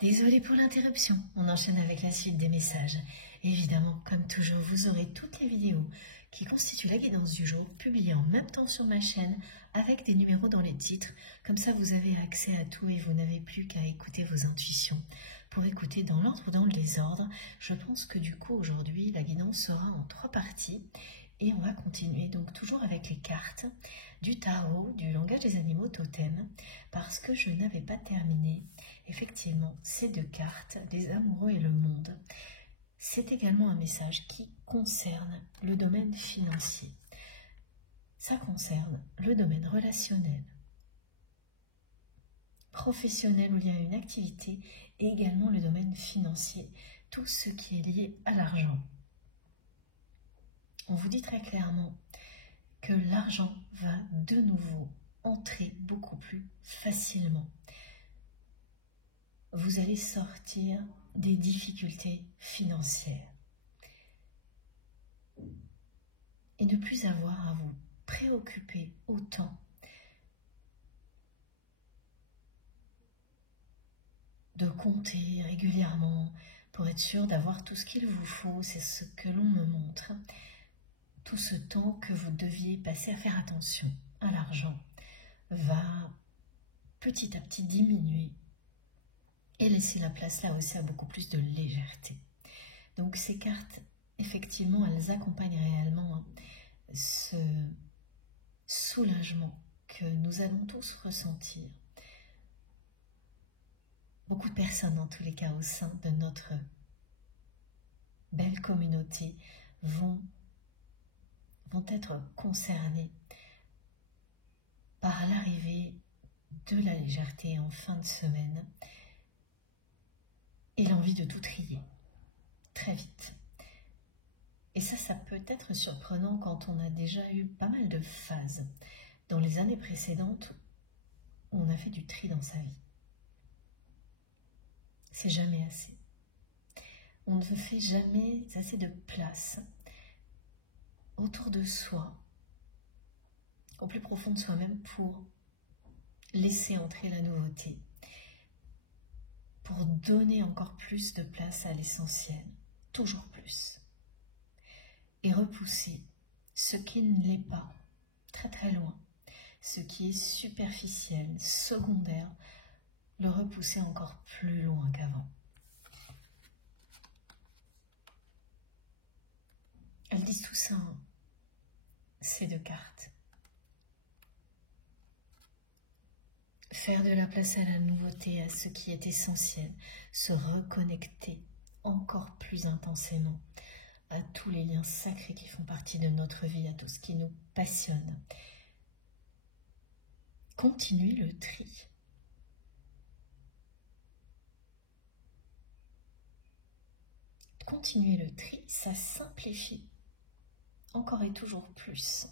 Désolée pour l'interruption, on enchaîne avec la suite des messages. Évidemment, comme toujours, vous aurez toutes les vidéos qui constituent la guidance du jour publiées en même temps sur ma chaîne avec des numéros dans les titres. Comme ça, vous avez accès à tout et vous n'avez plus qu'à écouter vos intuitions. Pour écouter dans l'ordre ou dans le désordre, je pense que du coup, aujourd'hui, la guidance sera en 3 parties. Et on va continuer donc toujours avec les cartes du tarot, du langage des animaux totems, parce que je n'avais pas terminé effectivement ces 2 cartes, les amoureux et le monde. C'est également un message qui concerne le domaine financier. Ça concerne le domaine relationnel, professionnel où il y a une activité, et également le domaine financier, tout ce qui est lié à l'argent. On vous dit très clairement que l'argent va de nouveau entrer beaucoup plus facilement. Vous allez sortir des difficultés financières et ne plus avoir à vous préoccuper autant de compter régulièrement pour être sûr d'avoir tout ce qu'il vous faut. C'est ce que l'on me montre. Tout ce temps que vous deviez passer à faire attention à l'argent va petit à petit diminuer et laisser la place là aussi à beaucoup plus de légèreté. Donc ces cartes, effectivement, elles accompagnent réellement ce soulagement que nous allons tous ressentir. Beaucoup de personnes, en tous les cas, au sein de notre belle communauté, vont être concernés par l'arrivée de la légèreté en fin de semaine et l'envie de tout trier très vite. Et ça peut être surprenant quand on a déjà eu pas mal de phases dans les années précédentes où on a fait du tri dans sa vie. C'est jamais assez. On ne fait jamais assez de place autour de soi, au plus profond de soi-même, pour laisser entrer la nouveauté, pour donner encore plus de place à l'essentiel, toujours plus, et repousser ce qui ne l'est pas, très très loin, ce qui est superficiel, secondaire, le repousser encore plus loin qu'avant. Elles disent tout ça, hein, ces 2 cartes. Faire de la place à la nouveauté, à ce qui est essentiel, se reconnecter encore plus intensément à tous les liens sacrés qui font partie de notre vie, à tout ce qui nous passionne. Continuez le tri. Continuez le tri, ça simplifie encore et toujours plus.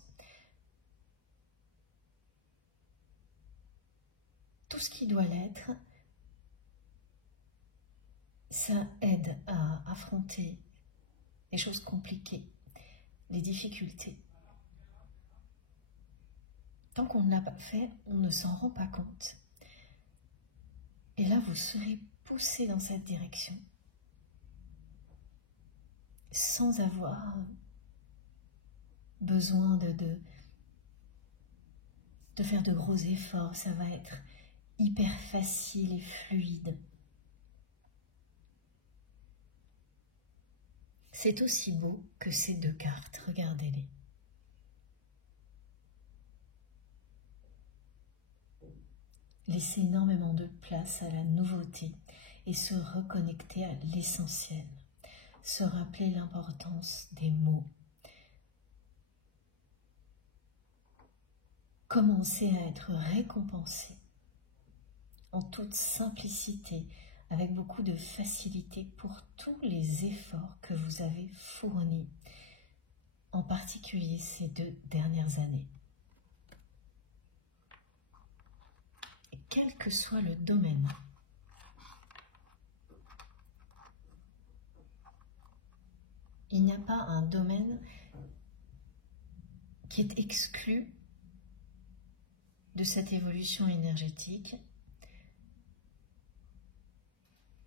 Tout ce qui doit l'être, ça aide à affronter les choses compliquées, les difficultés. Tant qu'on ne l'a pas fait, on ne s'en rend pas compte. Et là, vous serez poussé dans cette direction, sans avoir besoin de faire de gros efforts. Ça va être hyper facile et fluide. C'est aussi beau que ces 2 cartes, regardez-les. Laissez énormément de place à la nouveauté et se reconnecter à l'essentiel. Se rappeler l'importance des mots. Commencer à être récompensé en toute simplicité, avec beaucoup de facilité pour tous les efforts que vous avez fournis, en particulier ces 2 dernières années. Et quel que soit le domaine, il n'y a pas un domaine qui est exclu de cette évolution énergétique.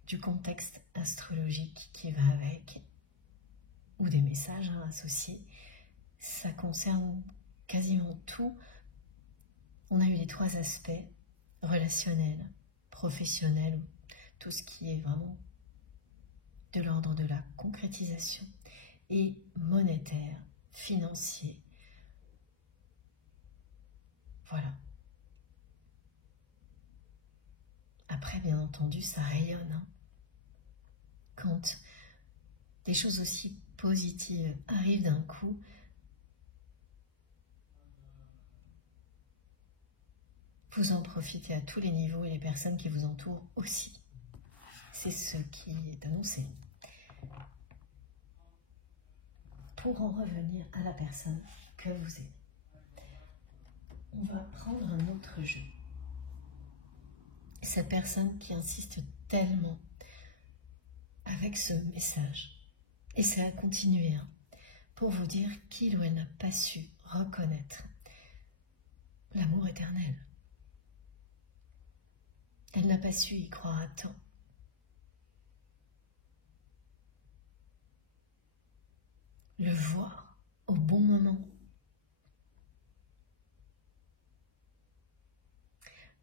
du contexte astrologique qui va avec, ou des messages associés. Ça concerne quasiment tout. On a eu les 3 aspects, relationnel, professionnel, tout ce qui est vraiment de l'ordre de la concrétisation, et monétaire, financier. Voilà. Après, bien entendu, ça rayonne. Quand des choses aussi positives arrivent d'un coup, vous en profitez à tous les niveaux et les personnes qui vous entourent aussi. C'est ce qui est annoncé. Pour en revenir à la personne que vous êtes, on va prendre un autre jeu. Cette personne qui insiste tellement avec ce message, et ça a continué, pour vous dire qu'il ou elle n'a pas su reconnaître l'amour éternel. Elle n'a pas su y croire à temps. Le voir au bon moment.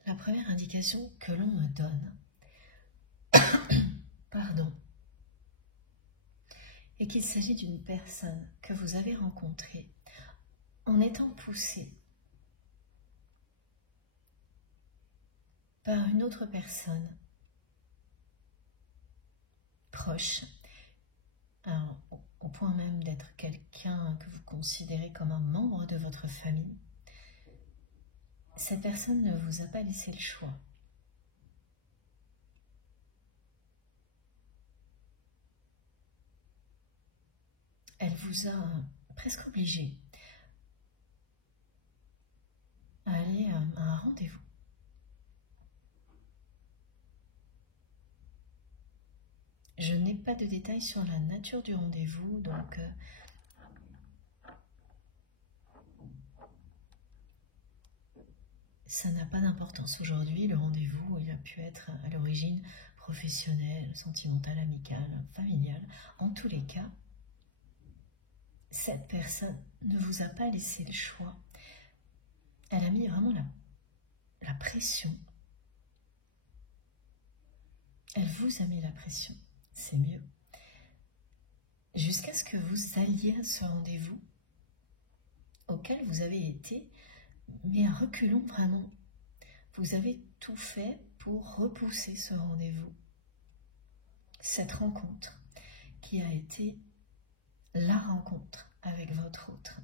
La première indication que l'on me donne, pardon, est qu'il s'agit d'une personne que vous avez rencontrée en étant poussée par une autre personne proche, alors, au point même d'être quelqu'un que vous considérez comme un membre de votre famille. Cette personne ne vous a pas laissé le choix. Elle vous a presque obligé à aller à un rendez-vous. Je n'ai pas de détails sur la nature du rendez-vous, donc ça n'a pas d'importance aujourd'hui. Le rendez-vous, il a pu être à l'origine professionnel, sentimental, amical, familial. En tous les cas, cette personne ne vous a pas laissé le choix. Elle a mis vraiment la pression. Elle vous a mis la pression, c'est mieux. Jusqu'à ce que vous alliez à ce rendez-vous auquel vous avez été, mais à reculons vraiment. Vous avez tout fait pour repousser ce rendez-vous. Cette rencontre qui a été la rencontre avec votre autre.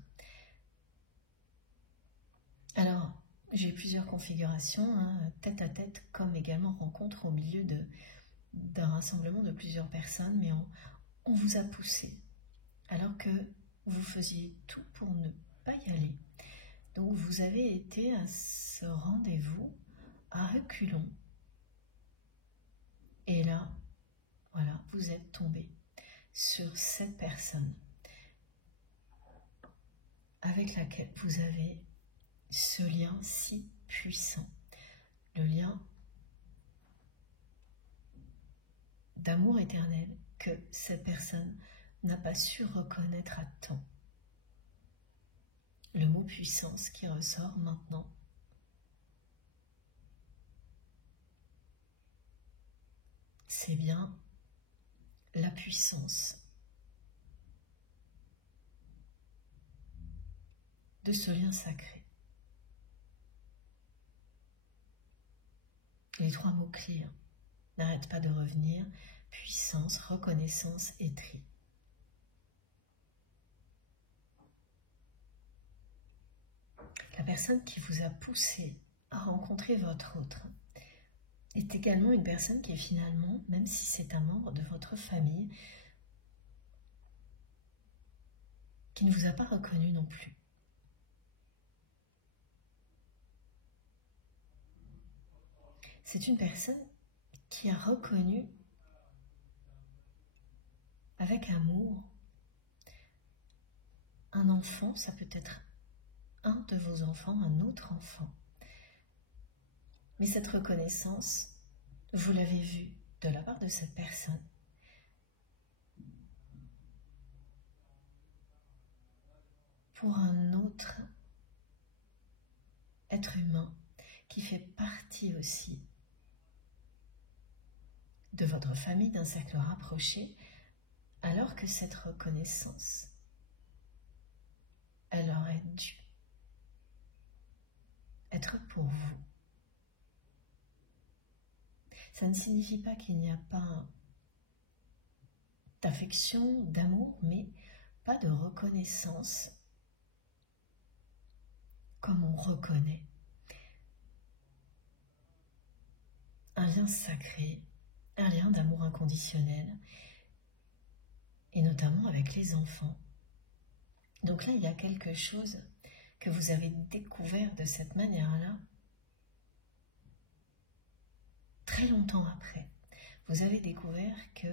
Alors, j'ai plusieurs configurations, tête à tête, comme également rencontre au milieu d'un rassemblement de plusieurs personnes, mais on vous a poussé, alors que vous faisiez tout pour ne pas y aller. Donc, vous avez été à ce rendez-vous à reculons. Et là, voilà, vous êtes tombé sur cette personne avec laquelle vous avez ce lien si puissant, le lien d'amour éternel que cette personne n'a pas su reconnaître à temps. Le mot puissance qui ressort maintenant. C'est bien la puissance de ce lien sacré. Les 3 mots-clés n'arrêtent pas de revenir: puissance, reconnaissance et tri. La personne qui vous a poussé à rencontrer votre autre est également une personne qui est finalement, même si c'est un membre de votre famille, qui ne vous a pas reconnu non plus. C'est une personne qui a reconnu avec amour un enfant, ça peut être un de vos enfants, un autre enfant. Mais cette reconnaissance, vous l'avez vue de la part de cette personne. Pour un autre être humain qui fait partie aussi de votre famille, d'un cercle rapproché, alors que cette reconnaissance, elle aurait dû être pour vous. Ça ne signifie pas qu'il n'y a pas d'affection, d'amour, mais pas de reconnaissance comme on reconnaît un lien sacré, un lien d'amour inconditionnel, et notamment avec les enfants. Donc là, il y a quelque chose que vous avez découvert de cette manière-là, très longtemps après. Vous avez découvert que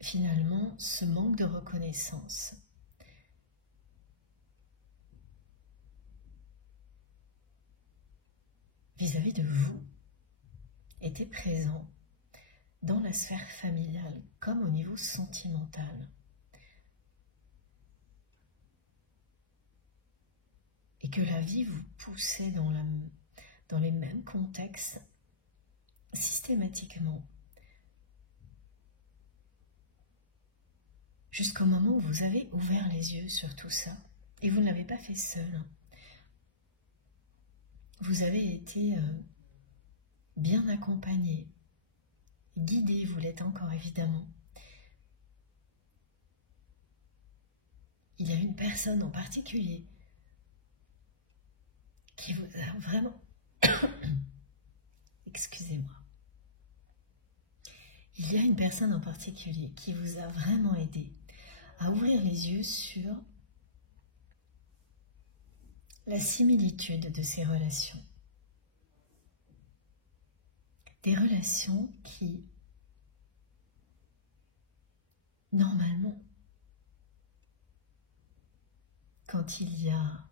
finalement, ce manque de reconnaissance vis-à-vis de vous était présent dans la sphère familiale comme au niveau sentimental. Et que la vie vous poussait dans les mêmes contextes systématiquement. Jusqu'au moment où vous avez ouvert les yeux sur tout ça. Et vous ne l'avez pas fait seul. Vous avez été bien accompagné, guidé, vous l'êtes encore évidemment. Il y a une personne en particulier qui vous a vraiment... Excusez-moi. Il y a une personne en particulier qui vous a vraiment aidé à ouvrir les yeux sur la similitude de ces relations. Des relations qui, normalement, quand il y a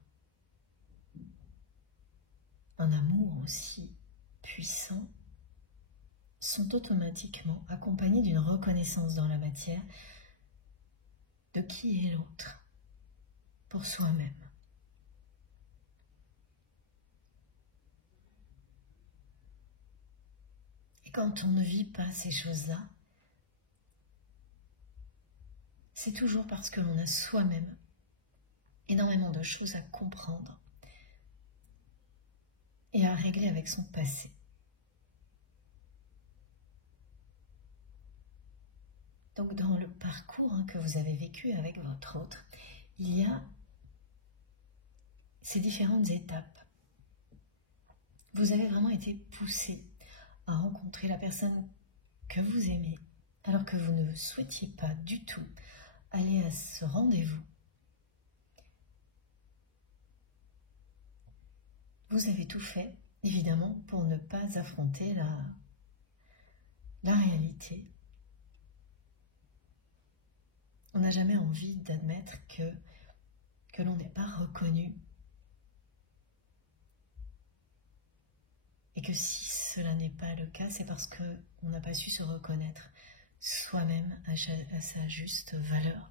un amour aussi puissant, sont automatiquement accompagnés d'une reconnaissance dans la matière de qui est l'autre pour soi-même. Et quand on ne vit pas ces choses-là, c'est toujours parce que l'on a soi-même énormément de choses à comprendre et à régler avec son passé. Donc dans le parcours que vous avez vécu avec votre autre, il y a ces différentes étapes. Vous avez vraiment été poussé à rencontrer la personne que vous aimez, alors que vous ne souhaitiez pas du tout aller à ce rendez-vous. Vous avez tout fait, évidemment, pour ne pas affronter la réalité. On n'a jamais envie d'admettre que l'on n'est pas reconnu. Et que si cela n'est pas le cas, c'est parce qu'on n'a pas su se reconnaître soi-même à sa juste valeur.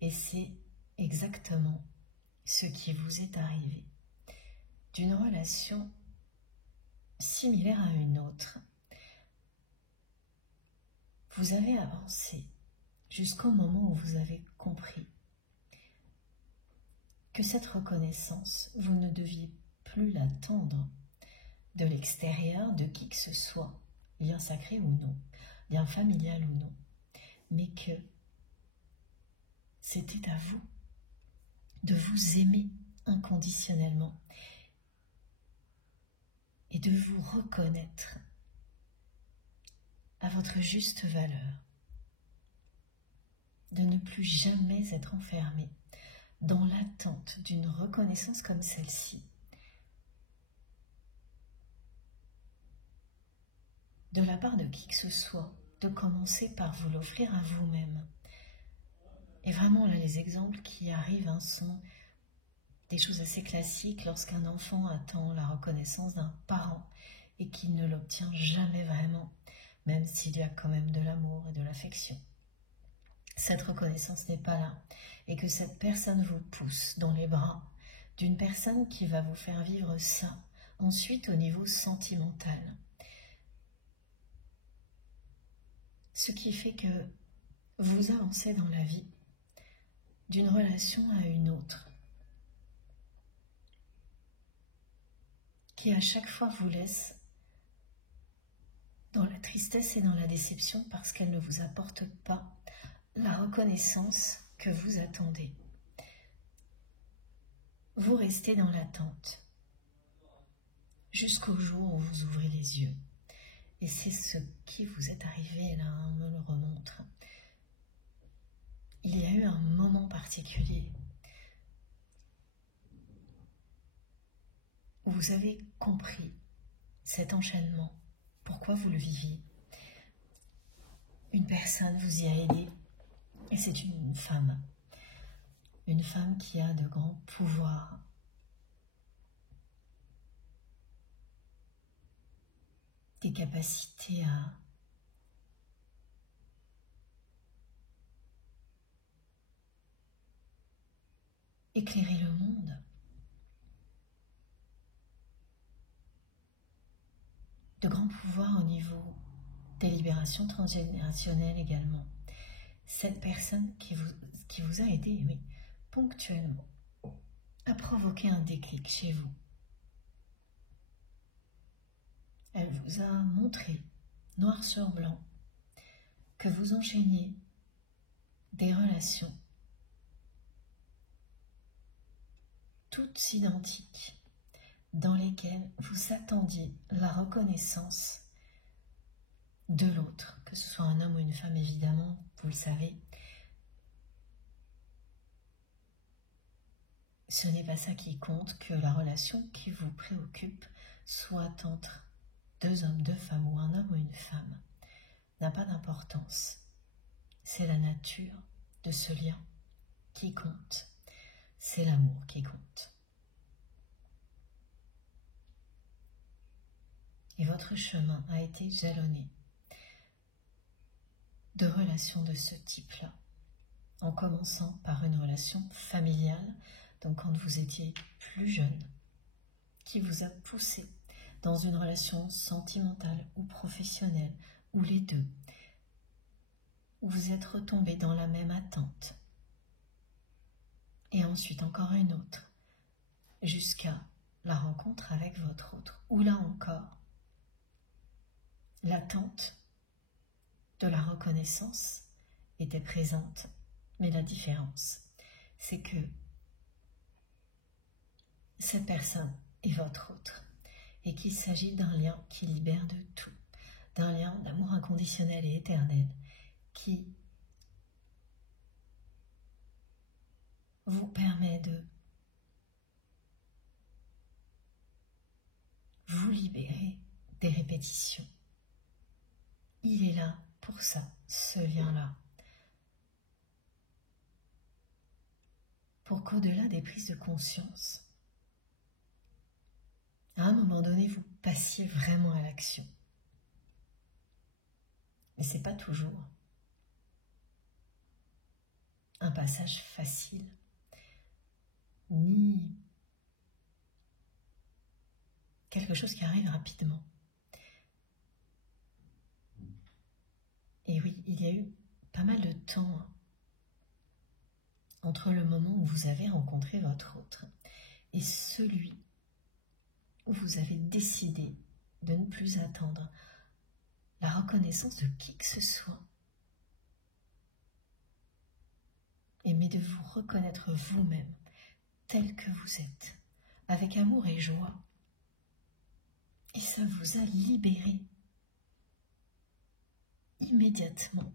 Et c'est exactement ce qui vous est arrivé. D'une relation similaire à une autre, vous avez avancé jusqu'au moment où vous avez compris que cette reconnaissance, vous ne deviez plus l'attendre de l'extérieur de qui que ce soit, lien sacré ou non, lien familial ou non, mais que c'était à vous de vous aimer inconditionnellement et de vous reconnaître à votre juste valeur, de ne plus jamais être enfermé dans l'attente d'une reconnaissance comme celle-ci, de la part de qui que ce soit, de commencer par vous l'offrir à vous-même. Et vraiment, là, les exemples qui arrivent sont des choses assez classiques lorsqu'un enfant attend la reconnaissance d'un parent et qu'il ne l'obtient jamais vraiment, même s'il y a quand même de l'amour et de l'affection. Cette reconnaissance n'est pas là et que cette personne vous pousse dans les bras d'une personne qui va vous faire vivre ça ensuite au niveau sentimental. Ce qui fait que vous avancez dans la vie d'une relation à une autre, qui à chaque fois vous laisse dans la tristesse et dans la déception parce qu'elle ne vous apporte pas la reconnaissance que vous attendez. Vous restez dans l'attente jusqu'au jour où vous ouvrez les yeux. Et c'est ce qui vous est arrivé là, on me le remontre. Il y a eu un moment particulier où vous avez compris cet enchaînement, pourquoi vous le viviez. Une personne vous y a aidé, et c'est une femme qui a de grands pouvoirs. Des capacités à éclairer le monde, de grands pouvoirs au niveau des libérations transgénérationnelles également. Cette personne qui vous a aidé, oui, ponctuellement, a provoqué un déclic chez vous. Elle vous a montré, noir sur blanc, que vous enchaîniez des relations toutes identiques, dans lesquelles vous attendiez la reconnaissance de l'autre, que ce soit un homme ou une femme évidemment, vous le savez. Ce n'est pas ça qui compte, que la relation qui vous préoccupe soit entre deux hommes, deux femmes ou un homme ou une femme, n'a pas d'importance. C'est la nature de ce lien qui compte, c'est l'amour qui compte. Et votre chemin a été jalonné de relations de ce type-là, en commençant par une relation familiale, donc quand vous étiez plus jeune, qui vous a poussé dans une relation sentimentale ou professionnelle, ou les deux, où vous êtes retombé dans la même attente, et ensuite encore une autre, jusqu'à la rencontre avec votre autre, où là encore, l'attente de la reconnaissance était présente, mais la différence, c'est que cette personne est votre autre, et qu'il s'agit d'un lien qui libère de tout, d'un lien d'amour inconditionnel et éternel, qui vous permet de vous libérer des répétitions. Il est là pour ça, ce lien-là. Pour qu'au-delà des prises de conscience, à un moment donné, vous passiez vraiment à l'action. Mais ce n'est pas toujours un passage facile, ni quelque chose qui arrive rapidement. Et oui, il y a eu pas mal de temps entre le moment où vous avez rencontré votre autre et celui où vous avez décidé de ne plus attendre la reconnaissance de qui que ce soit, mais de vous reconnaître vous-même tel que vous êtes, avec amour et joie. Et ça vous a libéré immédiatement,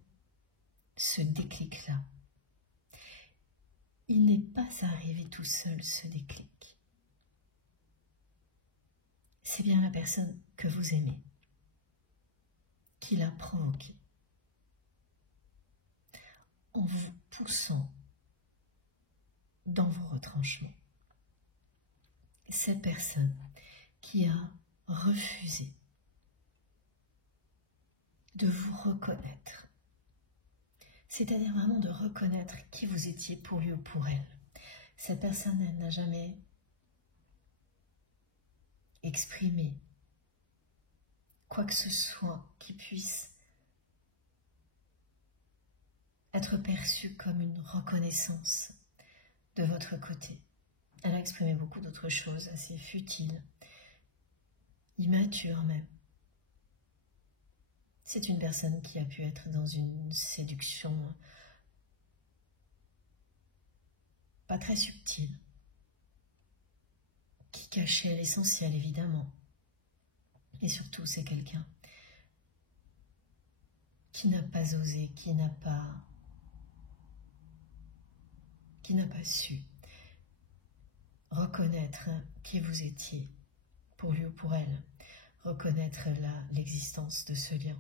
ce déclic-là. Il n'est pas arrivé tout seul, ce déclic. C'est bien la personne que vous aimez qui l'a provoqué, en vous poussant dans vos retranchements. Cette personne qui a refusé de vous reconnaître. C'est-à-dire vraiment de reconnaître qui vous étiez pour lui ou pour elle. Cette personne, elle n'a jamais exprimé quoi que ce soit qui puisse être perçu comme une reconnaissance de votre côté. Elle a exprimé beaucoup d'autres choses assez futiles, immatures même. C'est une personne qui a pu être dans une séduction pas très subtile, qui cachait l'essentiel évidemment. Et surtout, c'est quelqu'un qui n'a pas osé, qui n'a pas su reconnaître qui vous étiez pour lui ou pour elle, reconnaître l'existence de ce lien,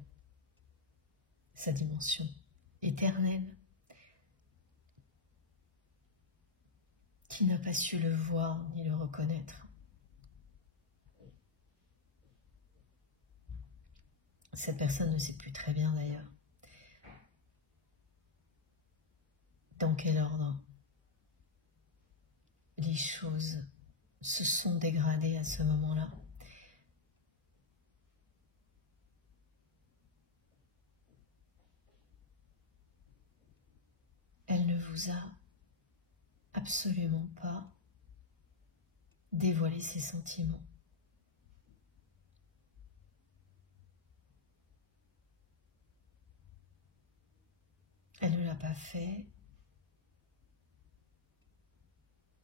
sa dimension éternelle, qui n'a pas su le voir ni le reconnaître. Cette personne ne sait plus très bien d'ailleurs dans quel ordre les choses se sont dégradées à ce moment-là. Elle ne vous a absolument pas dévoilé ses sentiments. Elle ne l'a pas fait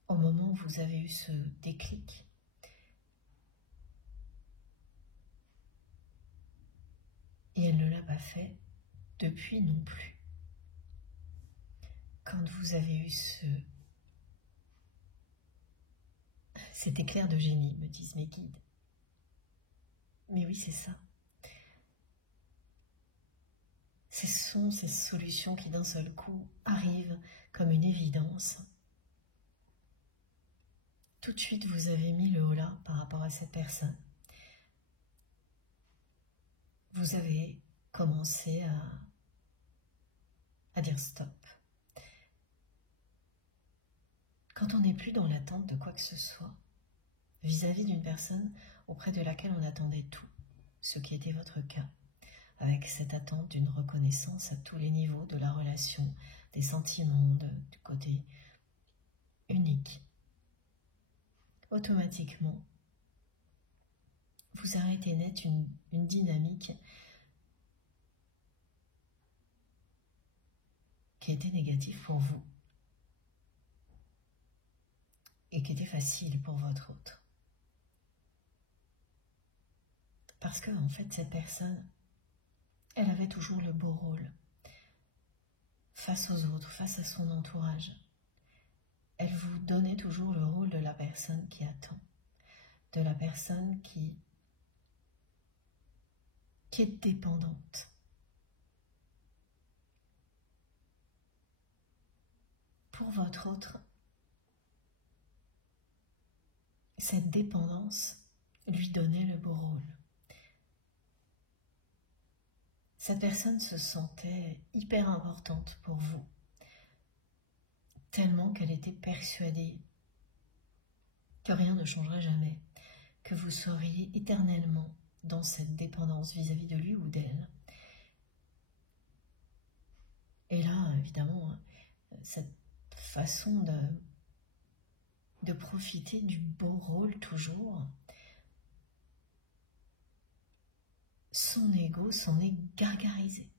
au moment où vous avez eu ce déclic. Et elle ne l'a pas fait depuis non plus. Quand vous avez eu cet éclair de génie, me disent mes guides. Mais oui, c'est ça. Ce sont ces solutions qui d'un seul coup arrivent comme une évidence. Tout de suite, vous avez mis le holà par rapport à cette personne. Vous avez commencé à dire stop. Quand on n'est plus dans l'attente de quoi que ce soit, vis-à-vis d'une personne auprès de laquelle on attendait tout, ce qui était votre cas, avec cette attente d'une reconnaissance à tous les niveaux de la relation, des sentiments, du côté unique, automatiquement, vous arrêtez net une dynamique qui était négative pour vous et qui était facile pour votre autre. Parce que, en fait, cette personne, elle avait toujours le beau rôle face aux autres, face à son entourage. Elle vous donnait toujours le rôle de la personne qui attend, de la personne qui est dépendante. Pour votre autre, cette dépendance lui donnait le beau rôle. Cette personne se sentait hyper importante pour vous, tellement qu'elle était persuadée que rien ne changerait jamais, que vous seriez éternellement dans cette dépendance vis-à-vis de lui ou d'elle. Et là, évidemment, cette façon de profiter du beau rôle toujours, son ego s'en est gargarisé.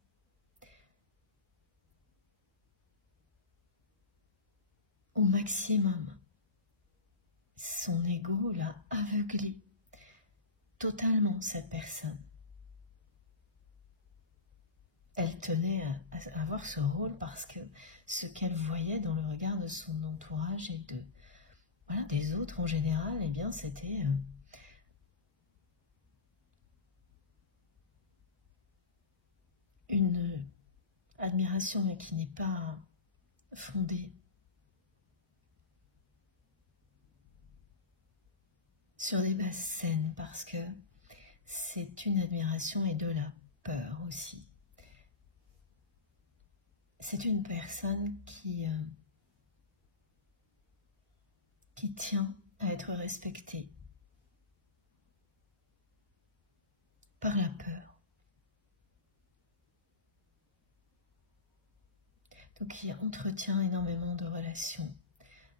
Au maximum, son ego l'a aveuglé totalement, cette personne. Elle tenait à avoir ce rôle parce que ce qu'elle voyait dans le regard de son entourage et des autres en général, eh bien, c'était une admiration, mais qui n'est pas fondée sur des bases saines, parce que c'est une admiration et de la peur aussi. c'est une personne qui tient à être respectée par la peur. Donc qui entretient énormément de relations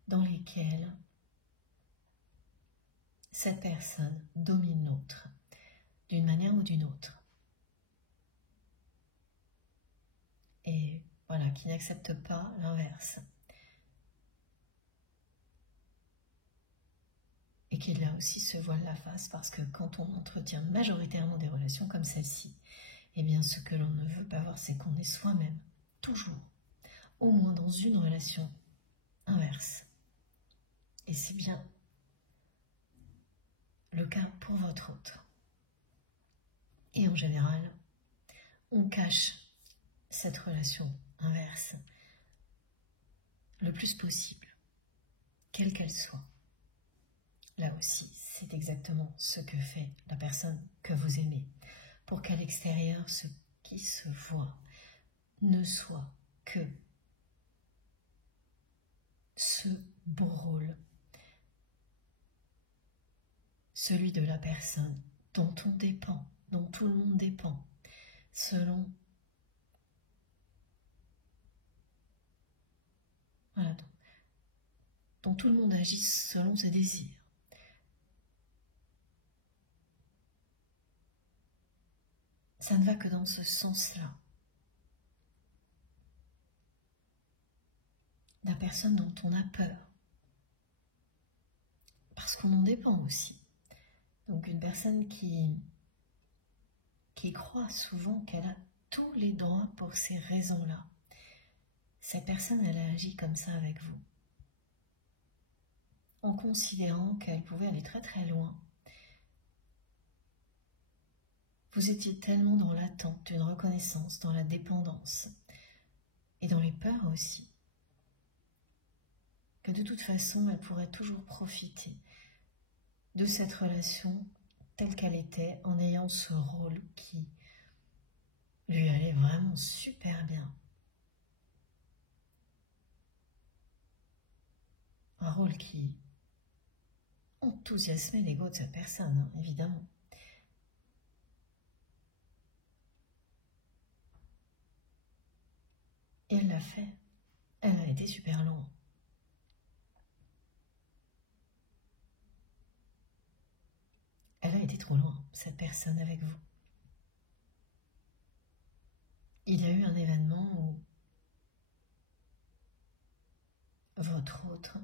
dans lesquelles cette personne domine l'autre, d'une manière ou d'une autre. Et voilà, qui n'accepte pas l'inverse. Et qui là aussi se voile la face, parce que quand on entretient majoritairement des relations comme celle-ci, eh bien ce que l'on ne veut pas voir, c'est qu'on est soi-même, toujours, au moins dans une relation inverse. Et c'est bien le cas pour votre autre. Et en général, on cache cette relation inverse le plus possible, quelle qu'elle soit. Là aussi, c'est exactement ce que fait la personne que vous aimez, pour qu'à l'extérieur, ce qui se voit ne soit que ce beau rôle, celui de la personne dont on dépend, dont tout le monde dépend, selon voilà, dont tout le monde agit selon ses désirs. Ça ne va que dans ce sens-là. La personne dont on a peur. Parce qu'on en dépend aussi. Donc une personne qui croit souvent qu'elle a tous les droits pour ces raisons-là. Cette personne, elle a agi comme ça avec vous. En considérant qu'elle pouvait aller très très loin. Vous étiez tellement dans l'attente d'une reconnaissance, dans la dépendance et dans les peurs aussi, que de toute façon, elle pourrait toujours profiter de cette relation telle qu'elle était, en ayant ce rôle qui lui allait vraiment super bien. Un rôle qui enthousiasmait l'ego de cette personne, hein, évidemment. Et elle l'a fait. Elle a été super loin. Elle a été trop loin, cette personne avec vous. Il y a eu un événement où votre autre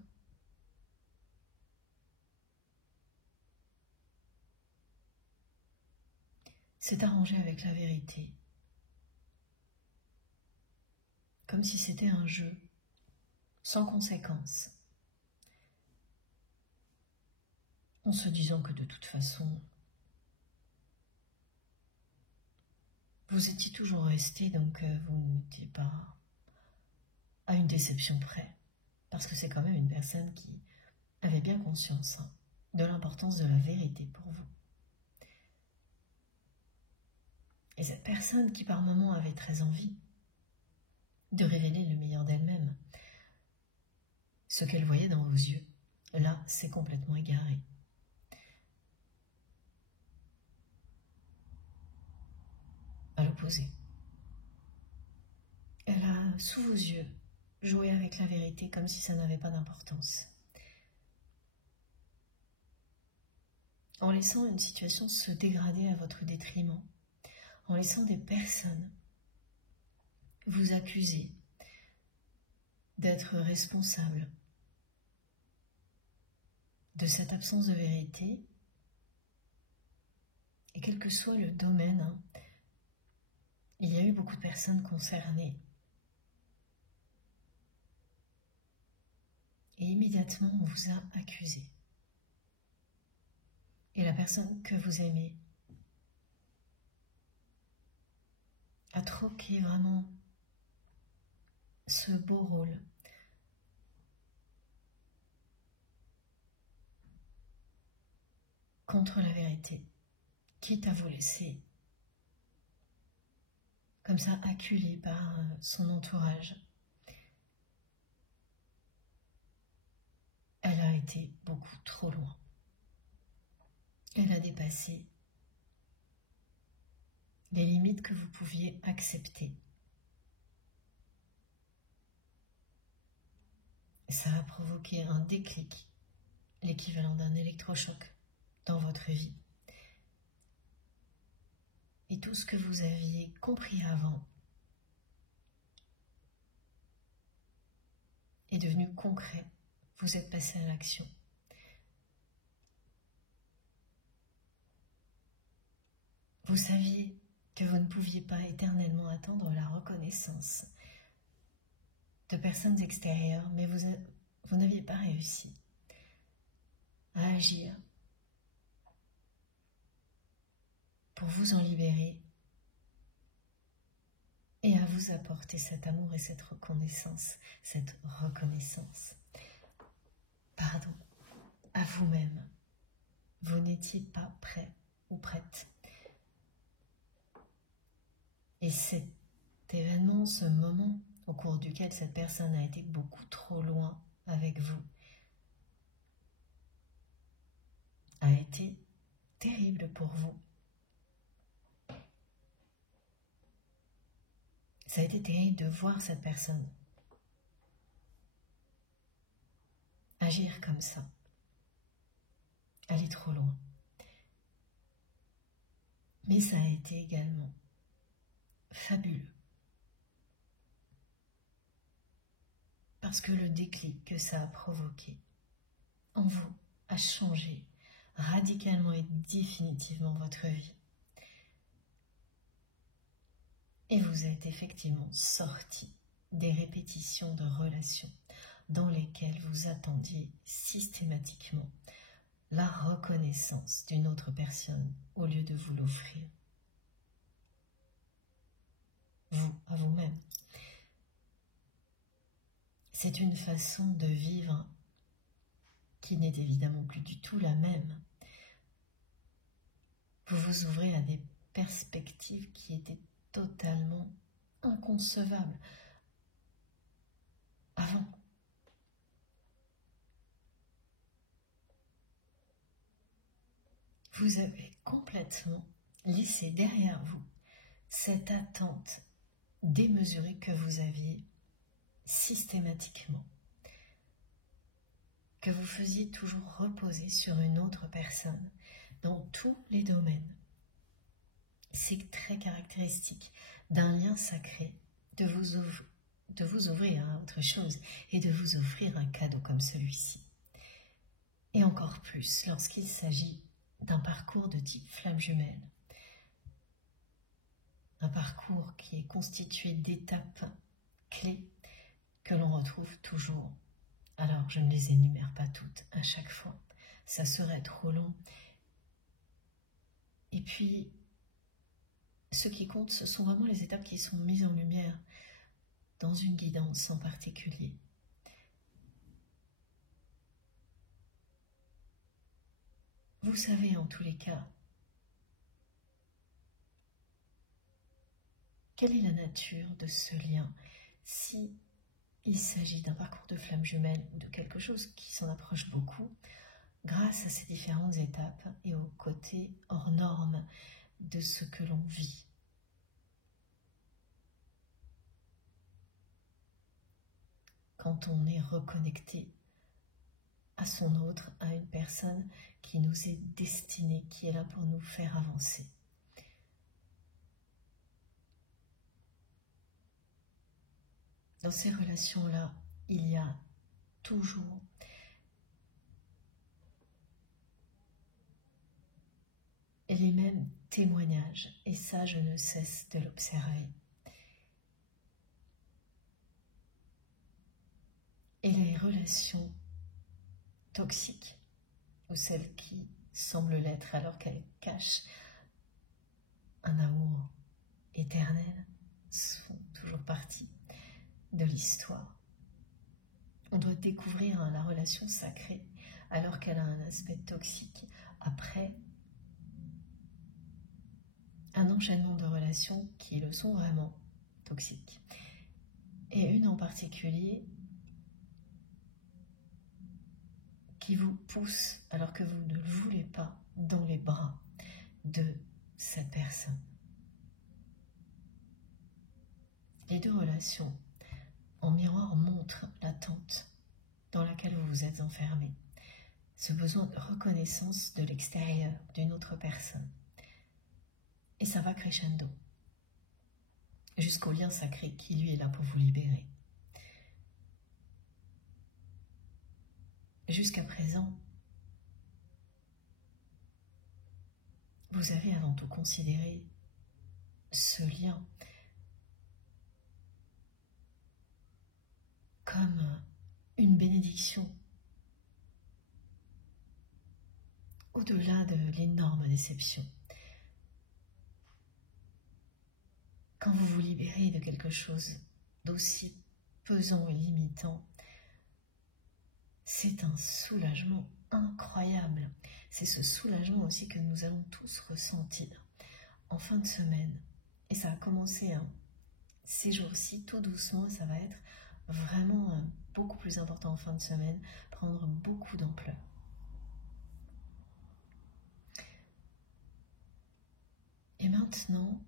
s'est arrangé avec la vérité. Comme si c'était un jeu, sans conséquence. En se disant que de toute façon, vous étiez toujours resté, donc vous n'étiez pas à une déception près. Parce que c'est quand même une personne qui avait bien conscience de l'importance de la vérité pour vous. Et cette personne qui par moments avait très envie de révéler le meilleur d'elle-même, ce qu'elle voyait dans vos yeux, là, c'est complètement égaré. À l'opposé. Elle a, sous vos yeux, joué avec la vérité comme si ça n'avait pas d'importance. En laissant une situation se dégrader à votre détriment, en laissant des personnes vous accuser d'être responsable de cette absence de vérité, et quel que soit le domaine, il y a eu beaucoup de personnes concernées. Et immédiatement, on vous a accusé. Et la personne que vous aimez a troqué vraiment ce beau rôle contre la vérité, quitte à vous laisser comme ça acculée par son entourage. Elle a été beaucoup trop loin. Elle a dépassé les limites que vous pouviez accepter. Ça a provoqué un déclic, l'équivalent d'un électrochoc dans votre vie. Et tout ce que vous aviez compris avant est devenu concret. Vous êtes passé à l'action. Vous saviez que vous ne pouviez pas éternellement attendre la reconnaissance de personnes extérieures, mais vous n'aviez pas réussi à agir pour vous en libérer et à vous apporter cet amour et cette reconnaissance, pardon, à vous-même. Vous n'étiez pas prêt ou prête. Et cet événement, ce moment au cours duquel cette personne a été beaucoup trop loin avec vous, a été terrible pour vous. Ça a été terrible de voir cette personne agir comme ça, aller trop loin. Mais ça a été également fabuleux. Parce que le déclic que ça a provoqué en vous a changé radicalement et définitivement votre vie. Et vous êtes effectivement sorti des répétitions de relations dans lesquelles vous attendiez systématiquement la reconnaissance d'une autre personne au lieu de vous l'offrir. Vous, à vous-même. C'est une façon de vivre qui n'est évidemment plus du tout la même. Vous vous ouvrez à des perspectives qui étaient totalement inconcevables avant. Vous avez complètement laissé derrière vous cette attente démesurée que vous aviez systématiquement, que vous faisiez toujours reposer sur une autre personne dans tous les domaines. C'est très caractéristique d'un lien sacré de vous ouvrir à autre chose et de vous offrir un cadeau comme celui-ci. Et encore plus lorsqu'il s'agit d'un parcours de type flamme jumelle. Un parcours qui est constitué d'étapes clés que l'on retrouve toujours. Alors, je ne les énumère pas toutes à chaque fois, ça serait trop long. Et puis, ce qui compte, ce sont vraiment les étapes qui sont mises en lumière dans une guidance en particulier. Vous savez en tous les cas quelle est la nature de ce lien, si il s'agit d'un parcours de flamme jumelle ou de quelque chose qui s'en approche beaucoup, grâce à ces différentes étapes et au côté hors norme de ce que l'on vit. Quand on est reconnecté à son autre, à une personne qui nous est destinée, qui est là pour nous faire avancer. Dans ces relations-là, il y a toujours les mêmes témoignages, et ça, je ne cesse de l'observer. Et les relations toxiques, ou celles qui semblent l'être alors qu'elles cachent un amour éternel, font toujours partie de l'histoire. On doit découvrir la relation sacrée alors qu'elle a un aspect toxique après un enchaînement de relations qui le sont vraiment toxiques. Et une en particulier qui vous pousse, alors que vous ne le voulez pas, dans les bras de cette personne. Les deux relations en miroir montrent l'attente dans laquelle vous vous êtes enfermé, ce besoin de reconnaissance de l'extérieur d'une autre personne. Et ça va crescendo, jusqu'au lien sacré qui lui est là pour vous libérer. Jusqu'à présent, vous avez avant tout considéré ce lien comme une bénédiction au-delà de l'énorme déception. Quand vous vous libérez de quelque chose d'aussi pesant et limitant, c'est un soulagement incroyable. C'est ce soulagement aussi que nous allons tous ressentir en fin de semaine. Et ça a commencé ces jours-ci, tout doucement, ça va être vraiment beaucoup plus important en fin de semaine, prendre beaucoup d'ampleur. Et maintenant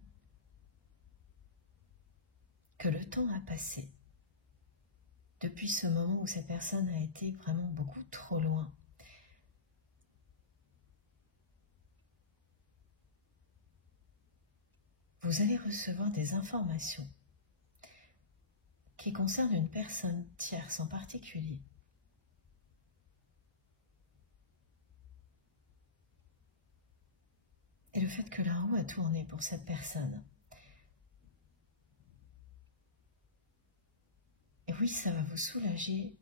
que le temps a passé, depuis ce moment où cette personne a été vraiment beaucoup trop loin, vous allez recevoir des informations qui concernent une personne tierce en particulier. Et le fait que la roue a tourné pour cette personne. Et oui, ça va vous soulager,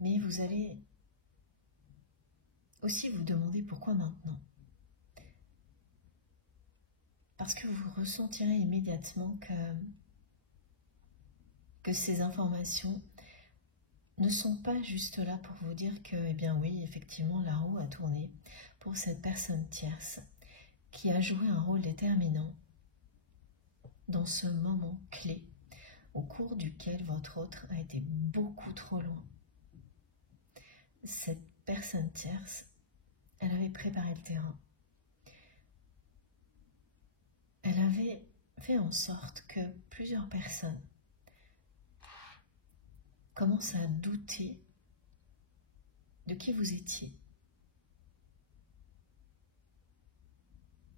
mais vous allez aussi vous demander pourquoi maintenant. Parce que vous ressentirez immédiatement que ces informations ne sont pas juste là pour vous dire que, eh bien oui, effectivement, la roue a tourné pour cette personne tierce qui a joué un rôle déterminant dans ce moment clé au cours duquel votre autre a été beaucoup trop loin. Cette personne tierce, elle avait préparé le terrain. Elle avait fait en sorte que plusieurs personnes commencent à douter de qui vous étiez.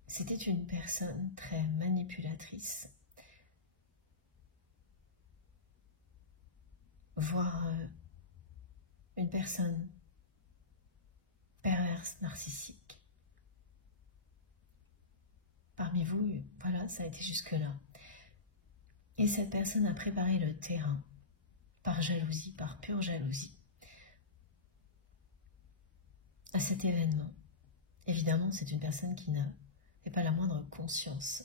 C'était une personne très manipulatrice, voire une personne perverse, narcissique. Parmi vous, voilà, ça a été jusque-là. Et cette personne a préparé le terrain par jalousie, par pure jalousie, à cet événement. Évidemment, c'est une personne qui n'a pas la moindre conscience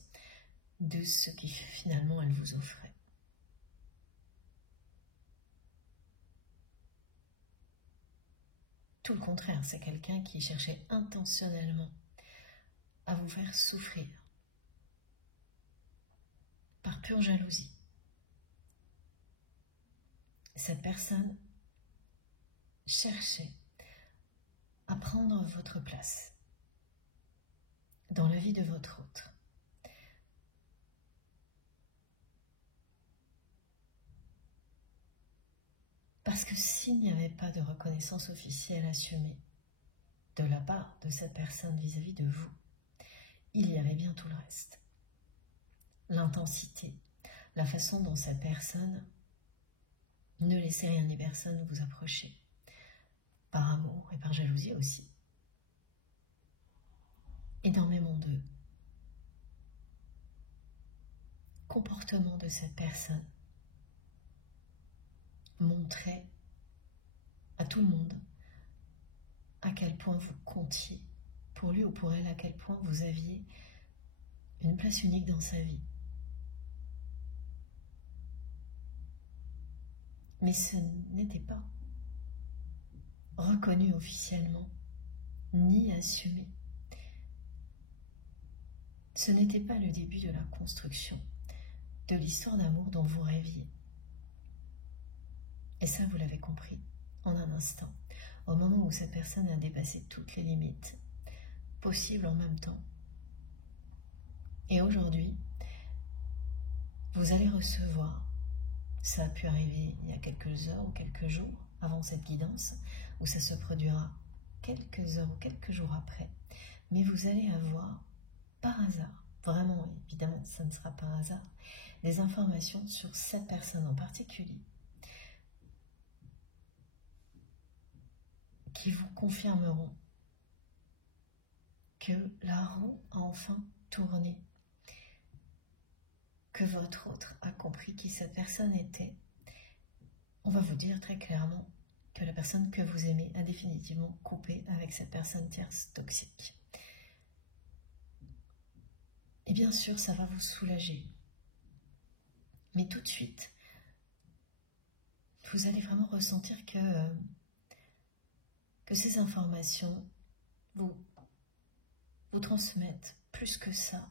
de ce qui finalement elle vous offrait. Tout le contraire, c'est quelqu'un qui cherchait intentionnellement à vous faire souffrir par pure jalousie. Cette personne cherchait à prendre votre place dans la vie de votre autre. Parce que s'il n'y avait pas de reconnaissance officielle assumée de la part de cette personne vis-à-vis de vous, il y avait bien tout le reste. L'intensité, la façon dont cette personne ne laissait rien ni personne vous approcher, par amour et par jalousie aussi. Énormément de comportements de cette personne montraient à tout le monde à quel point vous comptiez pour lui ou pour elle, à quel point vous aviez une place unique dans sa vie. Mais ce n'était pas reconnu officiellement, ni assumé. Ce n'était pas le début de la construction de l'histoire d'amour dont vous rêviez. Et ça, vous l'avez compris en un instant, au moment où cette personne a dépassé toutes les limites possibles en même temps. Et aujourd'hui, vous allez recevoir, ça a pu arriver il y a quelques heures ou quelques jours avant cette guidance, ou ça se produira quelques heures ou quelques jours après, mais vous allez avoir par hasard, vraiment évidemment ça ne sera pas un hasard, des informations sur cette personne en particulier qui vous confirmeront que la roue a enfin tourné, que votre autre a compris qui cette personne était. On va vous dire très clairement que la personne que vous aimez a définitivement coupé avec cette personne tierce toxique. Et bien sûr, ça va vous soulager. Mais tout de suite, vous allez vraiment ressentir que ces informations vous transmettent plus que ça,